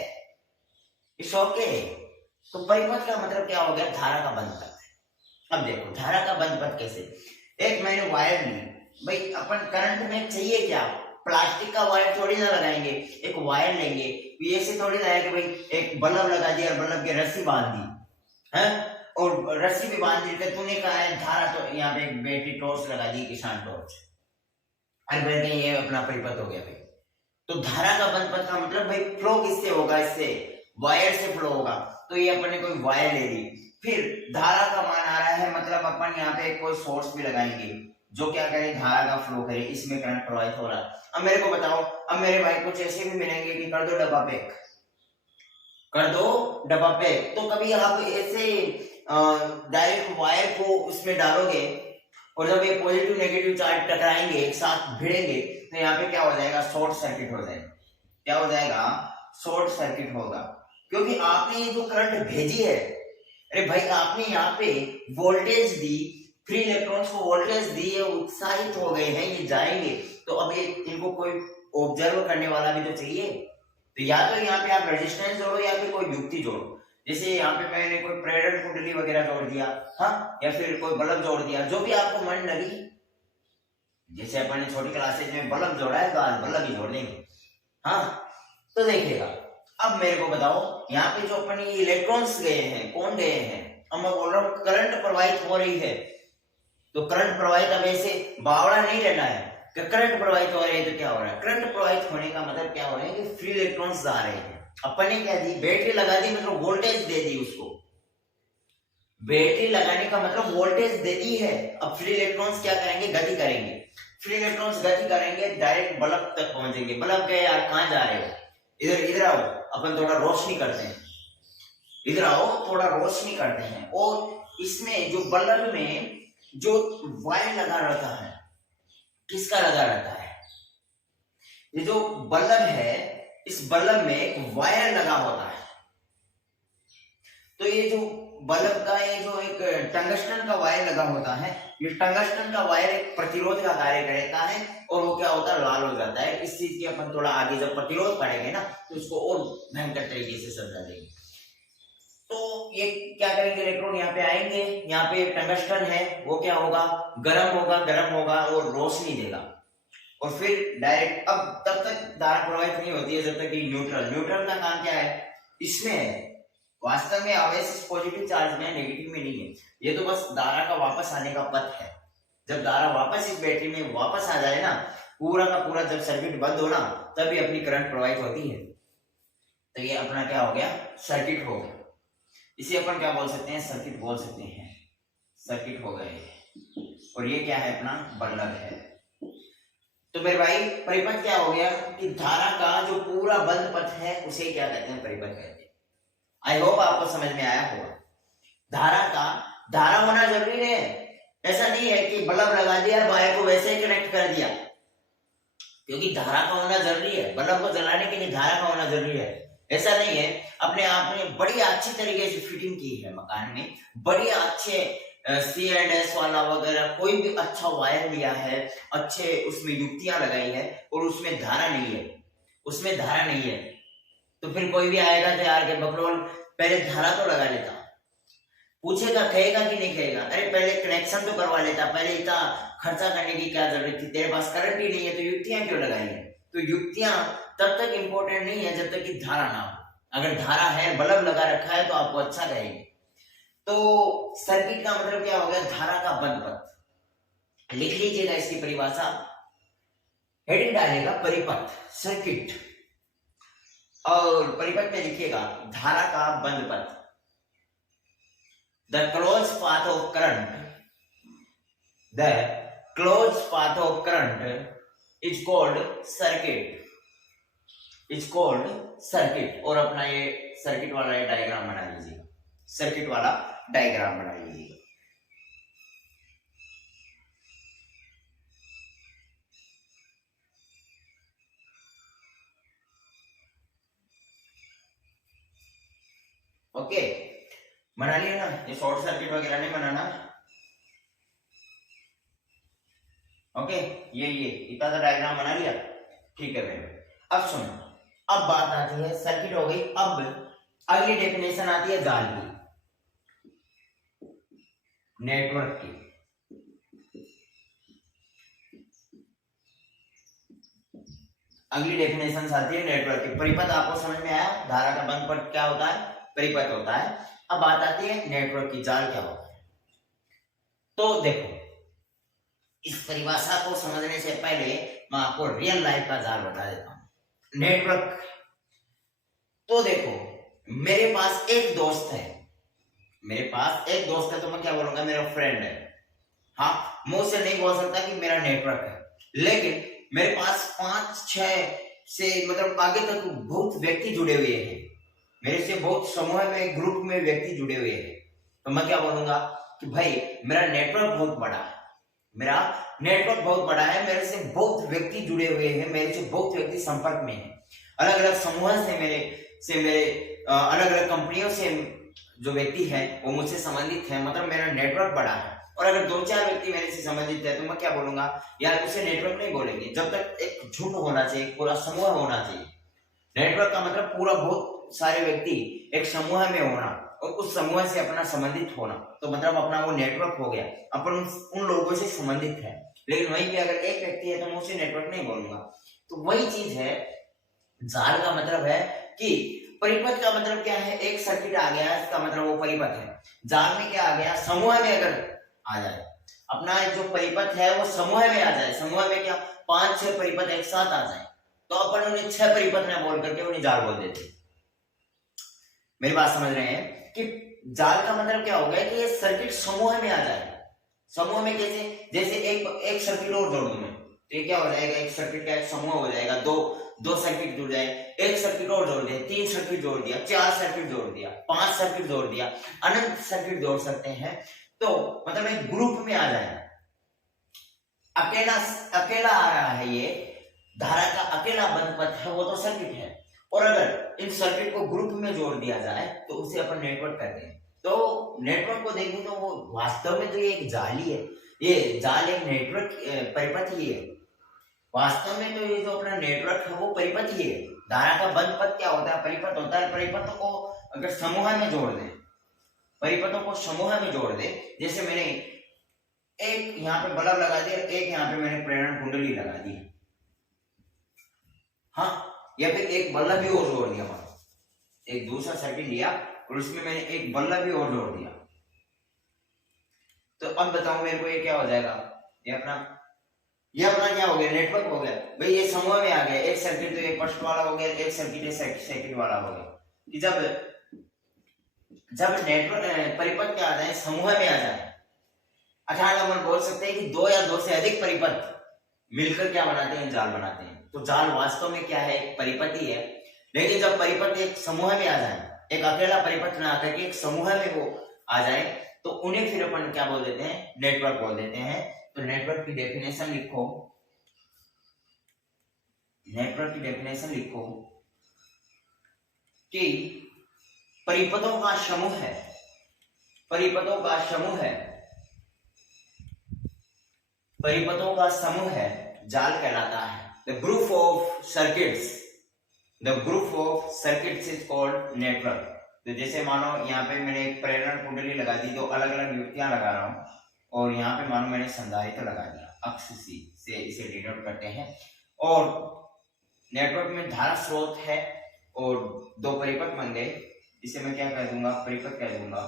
इट्स ओके। तो परिपथ का मतलब क्या हो गया, धारा का बंद पथ। अब देखो धारा का बंद पथ कैसे, एक मैंने वायर ली भाई, अपन करंट में चाहिए क्या, प्लास्टिक का वायर थोड़ी ना लगाएंगे, एक वायर लेंगे, ऐसे थोड़ी ना है कि भाई एक बल्ब लगा दिया और बल्ब की रस्सी बांध दी है, और रस्सी भी बांध दी, तो तूने कहा है धारा, तो यहाँ पे एक बैटरी टॉर्च लगा दी, किसान टॉर्च, अरे बैठ ये अपना परिपथ हो गया भाई। तो धारा का बंद पथ का मतलब भाई फ्लो किससे होगा, इससे वायर से फ्लो होगा। तो ये अपन ने कोई वायर ले ली, फिर धारा का मान आ रहा है, मतलब अपन यहाँ पे कोई सोर्स भी लगाएंगे जो क्या करे, धारा का फ्लो करे, इसमें करंट प्रवाहित हो रहा है। अब मेरे को बताओ, अब मेरे भाई कुछ ऐसे भी मिलेंगे कि कर दो डब्बा पैक, कर दो डब्बा पैक, तो कभी आप ऐसे डायरेक्ट वायर को उसमें डालोगे और जब ये पॉजिटिव नेगेटिव चार्ज टकराएंगे, एक साथ भिड़ेंगे, तो यहाँ पे क्या हो जाएगा, शॉर्ट सर्किट हो जाएगा। क्या हो जाएगा, शॉर्ट सर्किट होगा, क्योंकि आपने ये जो करंट भेजी है, अरे भाई आपने यहाँ पे वोल्टेज दी, फ्री इलेक्ट्रॉन्स को वोल्टेज दी, ये उत्साहित हो गए हैं, ये जाएंगे, तो अब ये इनको कोई ऑब्जर्व करने वाला भी तो चाहिए। तो या तो यहाँ पे आप रेजिस्टेंस जोड़ो या फिर कोई युक्ति जोड़ो, जैसे यहाँ पे मैंने कोई प्रेरक कुंडली वगैरह जोड़ दिया, हाँ, या फिर कोई बल्ब जोड़ दिया, जो भी आपको मन लगी। जैसे अपन ने छोटी क्लासेज में बल्ब जोड़ा है तो आज बल्ब ही जोड़ देंगे, हाँ। तो देखिएगा, अब मेरे को बताओ, यहाँ पे जो अपन ये इलेक्ट्रॉन्स गए हैं, कौन गए हैं, अब मैं बोल रहा हूँ करंट प्रवाहित हो रही है, तो करंट प्रवाहित, अब ऐसे बावड़ा नहीं रहना है कि करंट प्रवाहित हो रही है तो क्या हो रहा है, करंट प्रवाहित होने का मतलब क्या हो रहा है कि फ्री इलेक्ट्रॉन्स जा रहे हैं। अपन ने क्या दी, बैटरी लगा दी, मतलब वोल्टेज दे दी उसको, बैटरी लगाने का मतलब वोल्टेज दे दी है। अब फ्री इलेक्ट्रॉन्स क्या करेंगे, गति करेंगे, फ्री इलेक्ट्रॉन्स गति करेंगे, डायरेक्ट बल्ब तक पहुंचेंगे। बल्ब गए यार, कहां जा रहे हो, इधर इधर आओ, अपन थोड़ा रोशनी करते हैं, इधर आओ थोड़ा रोशनी करते हैं। और इसमें जो बल्ब में जो वायर लगा रहता है, किसका लगा रहता है, ये जो बल्ब है, इस बल्ब में एक वायर लगा होता है। तो ये जो बल्ब का ये जो एक टंगस्टन का वायर लगा होता है, ये टंगस्टन का वायर एक प्रतिरोध का कार्य करता है, और वो क्या होता है, लाल हो जाता है। इस चीज की अपन थोड़ा आगे जब प्रतिरोध पढ़ेंगे ना, तो उसको और भयंकर तरीके से समझा देंगे। तो ये क्या करेंगे, इलेक्ट्रॉन यहाँ पे आएंगे, यहाँ पे टंगस्टन है, वो क्या होगा, गर्म होगा और रोशनी देगा, और फिर डायरेक्ट, अब तब तक धारा प्रवाहित नहीं होती है जब तक कि न्यूट्रल का काम क्या है, इसमें है। वास्तव में आवेश पॉजिटिव चार्ज में, नेगेटिव में नहीं है, ये तो बस धारा का वापस आने का पथ है। जब धारा वापस इस बैटरी में वापस आ जाए ना, पूरा का पूरा जब सर्किट बंद हो ना, तभी अपनी करंट प्रवाहित होती है। तो ये अपना क्या हो गया, सर्किट हो गया। इसे अपन क्या बोल सकते हैं, सर्किट बोल सकते हैं, सर्किट हो गए। और ये क्या है, अपना बल्ब है। तो मेरे भाई परिपथ क्या हो गया कि धारा का जो पूरा बंद पथ है उसे क्या कहते हैं, परिपथ कहते हैं। आई होप आपको समझ में आया होगा। धारा होना जरूरी है, ऐसा नहीं है कि बल्ब लगा दिया वायर को वैसे ही कनेक्ट कर दिया, क्योंकि धारा का होना जरूरी है। बल्ब को जलाने के लिए धारा का होना जरूरी है, ऐसा नहीं है। अपने आप में बड़ी अच्छी तरीके से फिटिंग की है मकान में, बढ़िया अच्छे C&S वाला वगैरह कोई भी अच्छा वायर लिया है, अच्छे उसमें युक्तियां लगाई है, और उसमें धारा नहीं है, तो फिर कोई भी आएगा तो यार के बकरोल पहले धारा तो लगा लेता, पूछेगा कहेगा कि नहीं कहेगा, अरे पहले कनेक्शन तो करवा लेता, पहले इतना खर्चा करने की क्या जरूरत थी, तेरे पास करंट ही नहीं है तो युक्तियां क्यों लगाएंगे। तो युक्तियां तब तक इंपॉर्टेंट नहीं है जब तक कि धारा ना हो। अगर धारा है, बल्ब लगा रखा है, तो आपको अच्छा कहेंगे। तो सर्किट का मतलब क्या हो गया, धारा का बंद पथ। लिख लीजिएगा इसकी परिभाषा। हेडिंग डालेगा परिपथ, सर्किट, और परिपथ में लिखिएगा धारा का बंद पथ। The close path of current, the close path of current is called circuit, is called circuit. और अपना ये सर्किट वाला ये डायग्राम बना लीजिएगा, सर्किट वाला डायग्राम बना लीजिएगा। ओके, बना लिया ना? ये शॉर्ट सर्किट वगैरह नहीं बनाना। ओके, ये इतना सा डायग्राम बना लिया, ठीक है भाई। अब सुनो, अब बात आती है, सर्किट हो गई, अब अगली डेफिनेशन आती है जाल की, नेटवर्क की। अगली डेफिनेशन आती है नेटवर्क की। परिपथ आपको समझ में आया, धारा का बंद पथ क्या होता है, परिपथ होता है। अब बात आती है नेटवर्क की, जाल क्या होता है। तो देखो, इस परिभाषा को समझने से पहले मैं आपको रियल लाइफ का जाल बता देता हूं। नेटवर्क, तो देखो, मेरे पास एक दोस्त है, मेरे पास एक दोस्त है, तो मैं क्या बोलूंगा, मेरा फ्रेंड है। हाँ, मुंह से नहीं बोल सकता कि मेरा नेटवर्क है, लेकिन मेरे पास 5-6 से मतलब आगे तक बहुत व्यक्ति जुड़े हुए हैं, मेरे से बहुत समूह में, ग्रुप में व्यक्ति जुड़े हुए हैं। तो मैं क्या बोलूंगा कि भाई मेरा नेटवर्क बहुत बड़ा है, मेरा नेटवर्क बहुत बड़ा है, मेरे से बहुत व्यक्ति जुड़े हुए हैं, मेरे से बहुत व्यक्ति संपर्क में हैं, अलग अलग समूह से मेरे अलग अलग कंपनियों से जो व्यक्ति है वो मुझसे संबंधित है, मतलब मेरा नेटवर्क बड़ा है। और अगर 2-4 व्यक्ति मेरे से संबंधित है तो मैं क्या बोलूंगा, यार उसे नेटवर्क नहीं बोलेंगे, जब तक एक झुंड होना चाहिए, पूरा समूह होना चाहिए। नेटवर्क का मतलब पूरा बहुत सारे व्यक्ति एक समूह में होना और उस समूह से अपना संबंधित होना, तो मतलब अपना वो नेटवर्क हो गया, अपन उन लोगों से संबंधित है। लेकिन वहीं पे अगर एक व्यक्ति है तो मैं उसे नेटवर्क नहीं बोलूंगा। तो वही चीज है, जाल का मतलब है कि परिपथ का मतलब क्या है, एक सर्किट आ गया, इसका मतलब वो परिपथ है। जाल में क्या आ गया, समूह में अगर आ जाए, अपना जो परिपथ है वो समूह में आ जाए, समूह में क्या 5-6 परिपथ एक साथ आ जाए, तो अपन उन्हें 6 परिपथ न बोल करके उन्हें जाल बोल देते। मेरी बात समझ रहे हैं कि जाल का मतलब क्या होगा कि ये सर्किट समूह में आ जाए। समूह में कैसे, जैसे एक सर्किट और जोड़ दूं मैं, तो ये क्या हो जाएगा, एक सर्किट का एक समूह हो जाएगा, दो सर्किट जुड़ जाए, एक सर्किट और जोड़ दिया, 3 सर्किट जोड़ दिया, 4 सर्किट जोड़ दिया, 5 सर्किट जोड़ दिया, अनंत सर्किट जोड़ सकते हैं। तो मतलब एक ग्रुप में आ जाए। अकेला आ रहा है, ये धारा का अकेला बंद पथ है, वो तो सर्किट है। और अगर इन सर्किट को ग्रुप में जोड़ दिया जाए तो उसे अपन नेटवर्क कहते हैं। तो नेटवर्क को देखें तो वो वास्तव में तो ये एक जाल ही है, ये जाल एक नेटवर्क परिपथ ही है। वास्तव में तो ये जो अपना नेटवर्क है वो परिपथ ही है। धारा का बंद पथ क्या होता है, परिपथ होता है। परिपथों को अगर समूह में जोड़ दे, परिपथों को समूह में जोड़ दे, जैसे मैंने एक यहाँ पे बल्ब लगा दिया, एक यहाँ पे मैंने प्रेरण कुंडली लगा दी, हाँ, या फिर एक बल्ब भी और जोड़ दिया, एक दूसरा सर्किट लिया और उसमें मैंने एक बल्ब भी और जोड़ दिया, तो अब बताओ मेरे को ये क्या हो जाएगा, ये अपना क्या हो गया, नेटवर्क हो गया। भाई ये समूह में आ गया, एक सर्किट तो ये फर्स्ट वाला हो गया, एक सर्किट सेकंड वाला हो गया। कि जब नेटवर्क परिपथ क्या आ जाए, समूह में आ जाए, अर्थात हम बोल सकते हैं कि 2 या 2 से अधिक परिपथ मिलकर क्या बनाते हैं, जाल बनाते हैं। तो जाल वास्तव में क्या है, एक परिपथ ही है। लेकिन जब परिपथ एक समूह में आ जाए, एक अकेला परिपथ ना आकर के एक समूह में वो आ जाए, तो उन्हें फिर अपन क्या बोल देते हैं, नेटवर्क बोल देते हैं। तो नेटवर्क की डेफिनेशन लिखो, नेटवर्क की डेफिनेशन लिखो कि परिपथों का समूह है, परिपथों का समूह है, परिपथों का समूह है, जाल कहलाता है। The group of circuits, the group of circuits is called network. तो जैसे मानो यहाँ पे मैंने एक प्रेरण कुंडली लगा दी, तो अलग अलग युक्तियां लगा रहा हूँ, और यहाँ पे मानो मैंने संधारित्र लगा दिया, अक्ष से इसे डिनोट करते हैं। और नेटवर्क में धारा स्रोत है और 2 परिपथ बन गए, इसे मैं क्या कह दूंगा, परिपथ कह दूंगा।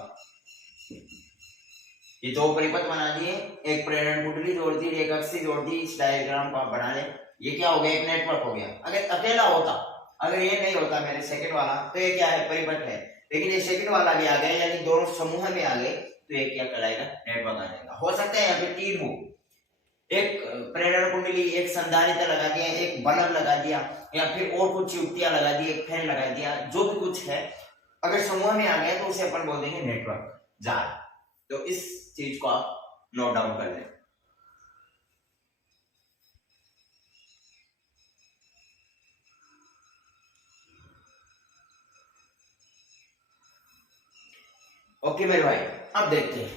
ये दो परिपथ बना दिए, एक प्रेरण कुंडली जोड़ दी, एक अक्षी जोड़ दी, इस डायग्राम को आप बना ले, ये क्या हो गया, एक नेटवर्क हो गया। अगर अकेला होता, अगर ये नहीं होता मेरे सेकंड वाला, तो ये क्या है, परिपथ है। लेकिन ये सेकंड वाला भी आ गया, यानी दोनों समूह में आ गए, तो ये क्या कहलाएगा, नेटवर्क आ जाएगा। हो सकता है यहाँ पे तीन हो, एक प्रेरण कुंडली, एक संधारित्र लगा दिया, एक बल्ब लगा दिया, या फिर और कुछ युक्तियां लगा दी, एक फैन लगा दिया, जो भी कुछ है, अगर समूह में आ गया तो उसे अपन बोल देंगे नेटवर्क, जाल। तो इस चीज को आप नोट डाउन कर लें। ओके मेरे भाई, अब देखते हैं।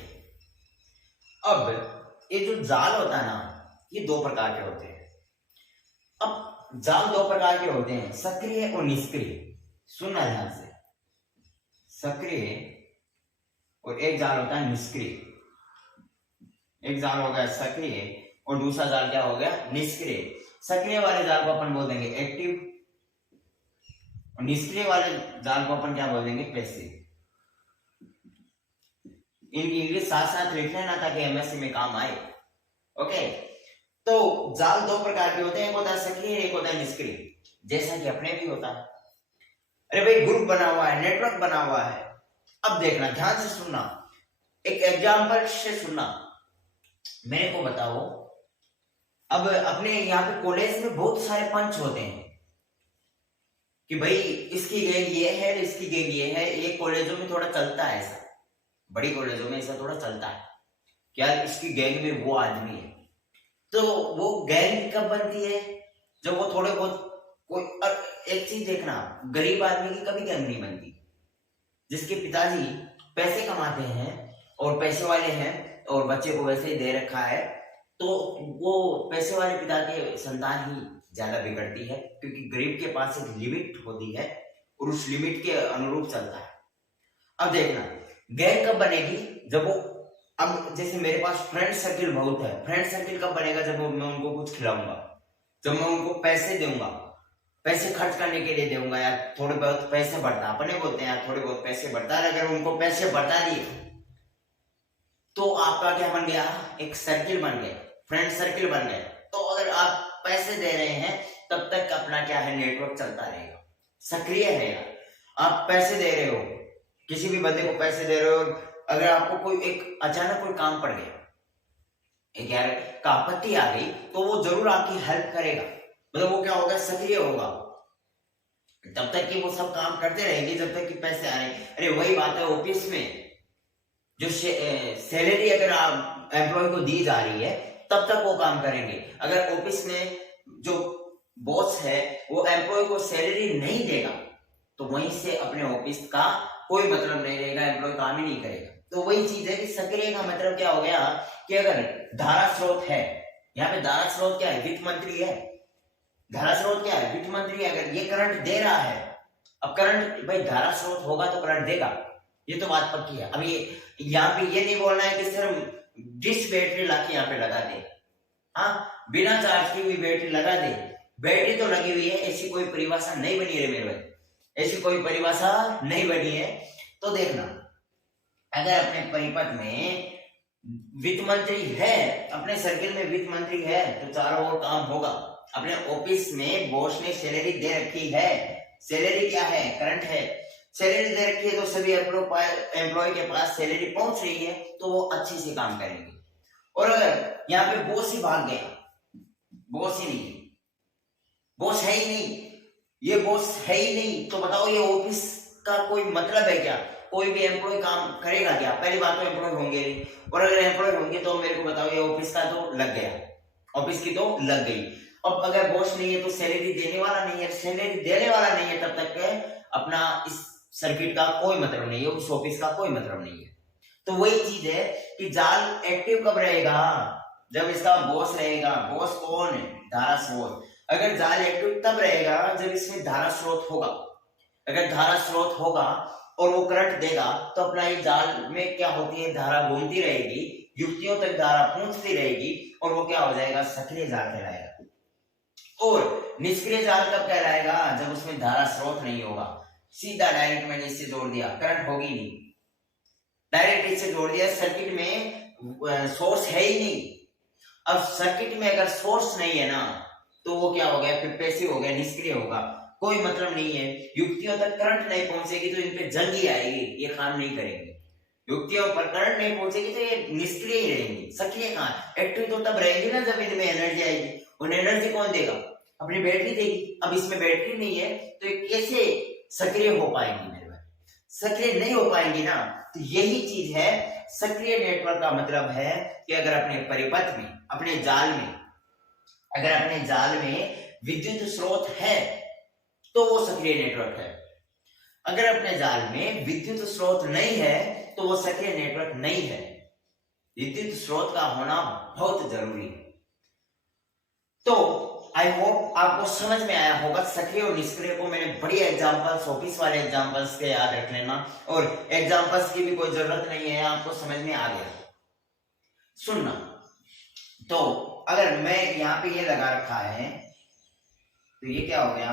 अब ये जो जाल होता है ना, ये दो प्रकार के होते हैं। अब जाल दो प्रकार के होते हैं, सक्रिय और निष्क्रिय। सुनना ध्यान से, सक्रिय और एक जाल होता है निष्क्रिय। एक जाल हो गया सक्रिय और दूसरा जाल क्या हो गया, निष्क्रिय। सक्रिय वाले जाल को अपन बोल देंगे एक्टिव, और निष्क्रिय वाले जाल को अपन क्या बोल देंगे, पैसिव। इनकी इंग्लिश साथ साथ लिख लेना ताकि एमएससी में काम आए। ओके, तो जाल दो प्रकार के होते हैं, एक होता है सक्रिय, एक होता है निष्क्रिय, जैसा कि अपने भी होता है। अरे भाई, ग्रुप बना हुआ है, नेटवर्क बना हुआ है। अब देखना, ध्यान से सुनना, एक एग्जांपल से सुनना। मेरे को बताओ, अब अपने यहाँ पे कॉलेज में बहुत सारे पंच होते हैं कि भाई इसकी गैंग ये है, इसकी गैंग ये है। ये कॉलेजों में थोड़ा चलता है ऐसा, बड़ी कॉलेजों में ऐसा थोड़ा चलता है, क्या इसकी गैंग में वो आदमी है। तो वो गैंग कब बनती है, जब वो थोड़े बहुत कोई, एक चीज देखना, गरीब आदमी की कभी गैंग नहीं बनती। जिसके पिताजी पैसे कमाते हैं और पैसे वाले हैं और बच्चे को वैसे ही दे रखा है, तो वो पैसे वाले पिता के संतान ही ज्यादा बिगड़ती है, क्योंकि गरीब के पास एक लिमिट होती है और उस लिमिट के अनुरूप चलता है। अब देखना, गैंग कब बनेगी, जब वो, अब जैसे मेरे पास फ्रेंड सर्किल बहुत है, फ्रेंड सर्किल कब बनेगा, जब मैं उनको कुछ खिलाऊंगा, जब मैं उनको पैसे दूंगा, पैसे खर्च करने के लिए दूंगा, या थोड़े बहुत पैसे बढ़ता, अपने बोलते हैं यार थोड़े बहुत पैसे बढ़ता है, अगर उनको पैसे बढ़ता दिए तो आपका क्या बन गया, एक सर्किल बन गया, फ्रेंड सर्किल बन गया। तो अगर आप पैसे दे रहे हैं तब तक अपना क्या है, नेटवर्क चलता रहेगा, सक्रिय रहेगा। आप पैसे दे रहे हो, किसी भी बंदे को पैसे दे रहे हो, अगर आपको कोई एक अचानक कोई काम पड़ गया, एक यार का आपत्ति आ गई, तो वो जरूर आपकी हेल्प करेगा, मतलब वो क्या होगा, सक्रिय होगा। तब तक कि वो सब काम करते रहेंगे जब तक कि पैसे आ रहे। अरे वही बात है ऑफिस में, जो सैलरी अगर आप एम्प्लॉय को दी जा रही है तब तक वो काम करेंगे। अगर ऑफिस में जो बॉस है वो एम्प्लॉय को सैलरी नहीं देगा तो वहीं से अपने ऑफिस का कोई मतलब नहीं रहेगा, एम्प्लॉय काम ही नहीं करेगा। तो वही चीज है कि सक्रिय का मतलब क्या हो गया कि अगर धारा स्रोत है, यहाँ पे धारा स्रोत क्या है, वित्त मंत्री है। धारा स्रोत क्या है, वित्त मंत्री। अगर ये करंट दे रहा है, अब करंट भाई धारा स्रोत होगा तो करंट देगा, ये तो बात पक्की है। अब ये यहाँ पे ये नहीं बोलना है कि सिर्फ डिश बैटरी लाके यहाँ पे लगा दे, हाँ बिना चार्ज की हुई बैटरी लगा दे। बैटरी तो लगी हुई है, ऐसी कोई परिभाषा नहीं बनी है मेरे भाई, ऐसी कोई परिभाषा नहीं बनी है। तो देखना, अगर अपने परिपथ में वित्त मंत्री है, अपने सर्किल में वित्त मंत्री है तो चारों ओर काम होगा। अपने ऑफिस में बॉस ने सैलरी दे रखी है, सैलरी क्या है, करंट है, सैलरी दे रखी है तो सभी एम्प्लॉय के पास सैलरी पहुंच रही है तो वो अच्छे से काम करेंगे। और अगर यहाँ पे बॉस ही भाग गया, बॉस ही नहीं, बॉस है ही नहीं, ये बॉस है ही नहीं, तो बताओ ये ऑफिस का कोई मतलब है क्या, कोई भी एम्प्लॉय काम करेगा क्या? पहली बात तो एम्प्लॉय होंगे नहीं, और अगर एम्प्लॉय होंगे तो मेरे को बताओ ये ऑफिस का तो लग गया, ऑफिस की तो लग गई। अब अगर बॉस नहीं है तो सैलरी देने वाला नहीं है, सैलरी देने वाला नहीं है, तब तक अपना इस सर्किट का कोई मतलब नहीं है, उस ऑफिस का कोई मतलब नहीं है। तो वही चीज है कि जाल एक्टिव कब रहेगा, जब इसका बॉस रहेगा। बॉस कौन है? धारा स्रोत। अगर जाल एक्टिव तब रहेगा जब इसमें धारा स्रोत होगा। अगर धारा स्रोत होगा और वो करंट देगा तो अपना ये जाल में क्या होती है, धारा घूमती रहेगी, युक्तियों तक धारा पहुंचती रहेगी और वो क्या हो जाएगा, सक्रिय जाल कहलाएगा। और निष्क्रिय जाल कब कहलाएगा, जब उसमें धारा स्रोत नहीं होगा। सीधा डायरेक्ट मैंने इससे जोड़ दिया, करंट होगी नहीं, डायरेक्ट इससे जोड़ दिया, सर्किट में सोर्स है ही नहीं। अब सर्किट में अगर सोर्स नहीं है ना तो वो क्या हो गया, फिर पैसिव हो गया, निष्क्रिय होगा, कोई मतलब नहीं है। युक्तियों तक करंट नहीं पहुंचेगी तो इन पे जंग ही आएगी, ये काम नहीं करेंगे। युक्तियों पर करंट नहीं पहुंचेगी तो ये निष्क्रिय ही रहेंगी, सक्रिय कहाँ, एक्टिव तो तब रहेंगी ना जब इनमें एनर्जी आएगी। और एनर्जी कौन देगा, अपनी बैटरी देगी। अब इसमें बैटरी नहीं है तो ये कैसे सक्रिय हो पाएंगी मेरे भाई, सक्रिय नहीं हो पाएंगी ना। तो यही चीज है सक्रिय नेटवर्क का मतलब है कि अगर अपने परिपथ में, अपने जाल में, अगर अपने जाल में विद्युत स्रोत है तो वो सक्रिय नेटवर्क है। अगर अपने जाल में विद्युत स्रोत नहीं है तो वो सक्रिय नेटवर्क नहीं है। विद्युत स्रोत का होना बहुत जरूरी है। तो आई होप आपको समझ में आया होगा। सक्रिय और निष्क्रिय को मैंने बढ़िया एग्जांपल्स, ऑफिस वाले एग्जांपल्स के याद रख लेना, और एग्जांपल्स की भी कोई जरूरत नहीं है, आपको समझ में आ गया। सुनना, तो अगर मैं यहाँ पे ये लगा रखा है तो ये क्या हो गया,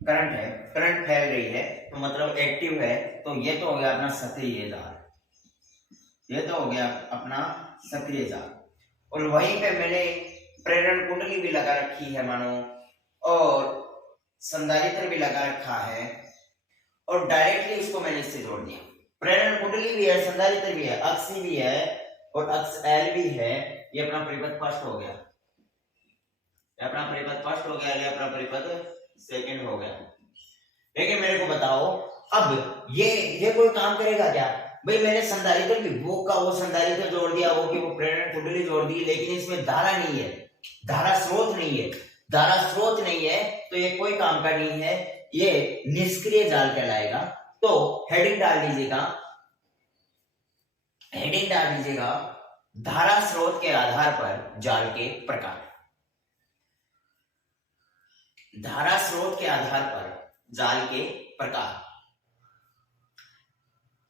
करंट है, करंट फैल रही है तो मतलब एक्टिव है, तो ये तो हो गया अपना सक्रिय जाल, ये तो हो गया अपना सक्रिय जाल। और वहीं पे मैंने प्रेरण कुंडली भी लगा रखी है मानो, और संधारित्र भी लगा रखा है, और डायरेक्टली इसको मैंने इससे जोड़ दिया। प्रेरण कुंडली भी है, संधारित्र भी है, अक्ष भी है और अक्ष एल भी है। ये अपना परिपथ फर्स्ट हो गया, ये अपना परिपथ फर्स्ट हो गया, ये अपना परिपथ सेकंड हो गया। लेकिन मेरे को बताओ अब ये कोई काम करेगा क्या भाई? मैंने संधारित्र भी वो संधारित्र जोड़ दिया, वो की वो प्रेरण कुंडली जोड़ दी, लेकिन इसमें धारा नहीं है, धारा स्रोत नहीं है, धारा स्रोत नहीं है तो ये कोई काम का नहीं है, ये निष्क्रिय जाल कहलाएगा। तो हेडिंग डाल दीजिएगा, हेडिंग डाल दीजिएगा धारा स्रोत के आधार पर जाल के प्रकार। धारा स्रोत के आधार पर जाल के प्रकार।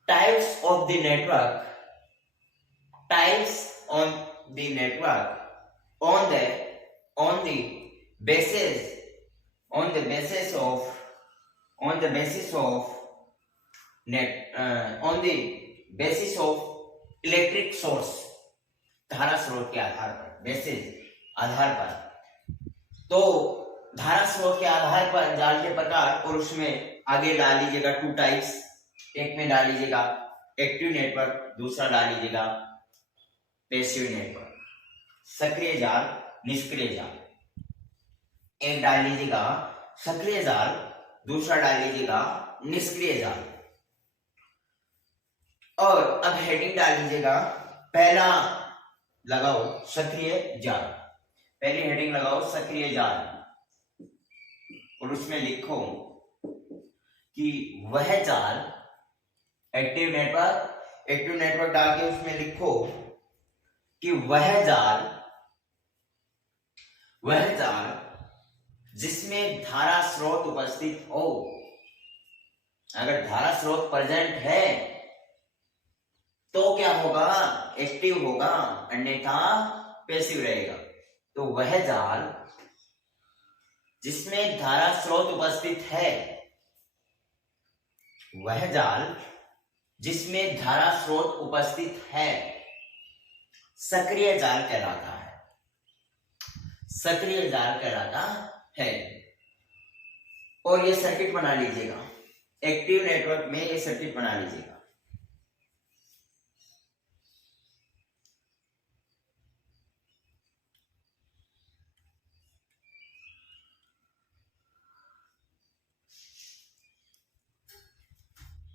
Types of the network, types on the network on the basis of electric source. धारा स्रोत के आधार पर, बेसिस आधार पर, तो धारा स्रोत के आधार पर जाल के प्रकार, और उसमें आगे डाल लीजिएगा टू टाइप्स। एक में डाल लीजिएगा एक्टिव नेटवर्क, दूसरा डाल लीजिएगा पैसिव नेटवर्क, सक्रिय जाल, निष्क्रिय जाल। एक डाल लीजिएगा सक्रिय जाल, दूसरा डाल लीजिएगा निष्क्रिय जाल। और अब हेडिंग डाल लीजिएगा, पहला लगाओ सक्रिय जाल, पहली हेडिंग लगाओ सक्रिय जाल, और उसमें लिखो कि वह जाल, एक्टिव नेटवर्क डाल के उसमें लिखो कि वह जाल जिसमें धारा स्रोत उपस्थित हो। अगर धारा स्रोत प्रेजेंट है तो क्या होगा, एक्टिव होगा, अन्यथा पैसिव रहेगा। तो वह जाल जिसमें धारा स्रोत उपस्थित है, वह जाल जिसमें धारा स्रोत उपस्थित है सक्रिय जाल कहलाता है, सक्रिय जाल कहलाता है। और ये सर्किट बना लीजिएगा, एक्टिव नेटवर्क में ये सर्किट बना लीजिएगा।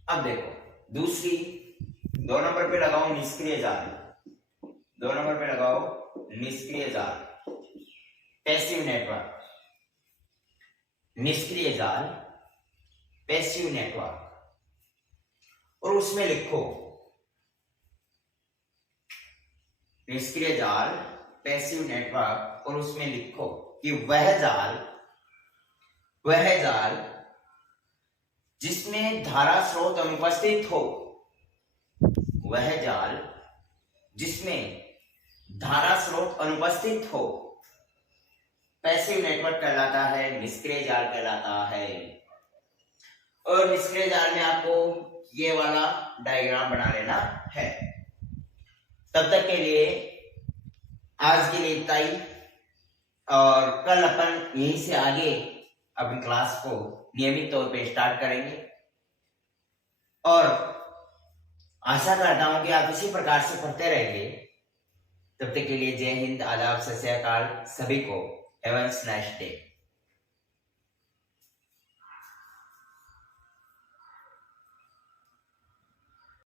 अब देखो दूसरी, 2 नंबर पे लगाओ निष्क्रिय जाल, 2 नंबर पे लगाओ निष्क्रिय जाल, पैसिव नेटवर्क, निष्क्रिय जाल, पैसिव नेटवर्क। और उसमें लिखो निष्क्रिय जाल, पैसिव नेटवर्क, और उसमें लिखो कि वह जाल जिसमें धारा स्रोत अनुपस्थित हो, वह जाल जिसमें धारा स्रोत अनुपस्थित हो पैसिव नेटवर्क कहलाता है, निष्क्रिय जाल कहलाता है। और निष्क्रिय जाल में आपको ये वाला डायग्राम बना लेना है। तब तक के लिए आज के लिए इतना ही, और कल अपन यहीं से आगे अपनी क्लास को नियमित तौर पे स्टार्ट करेंगे। और आशा करता हूं कि आप इसी प्रकार से पढ़ते रहेंगे। तब तक के लिए जय हिंद, आदाब, सत श्री अकाल, सभी को हैव अ नाइस डे।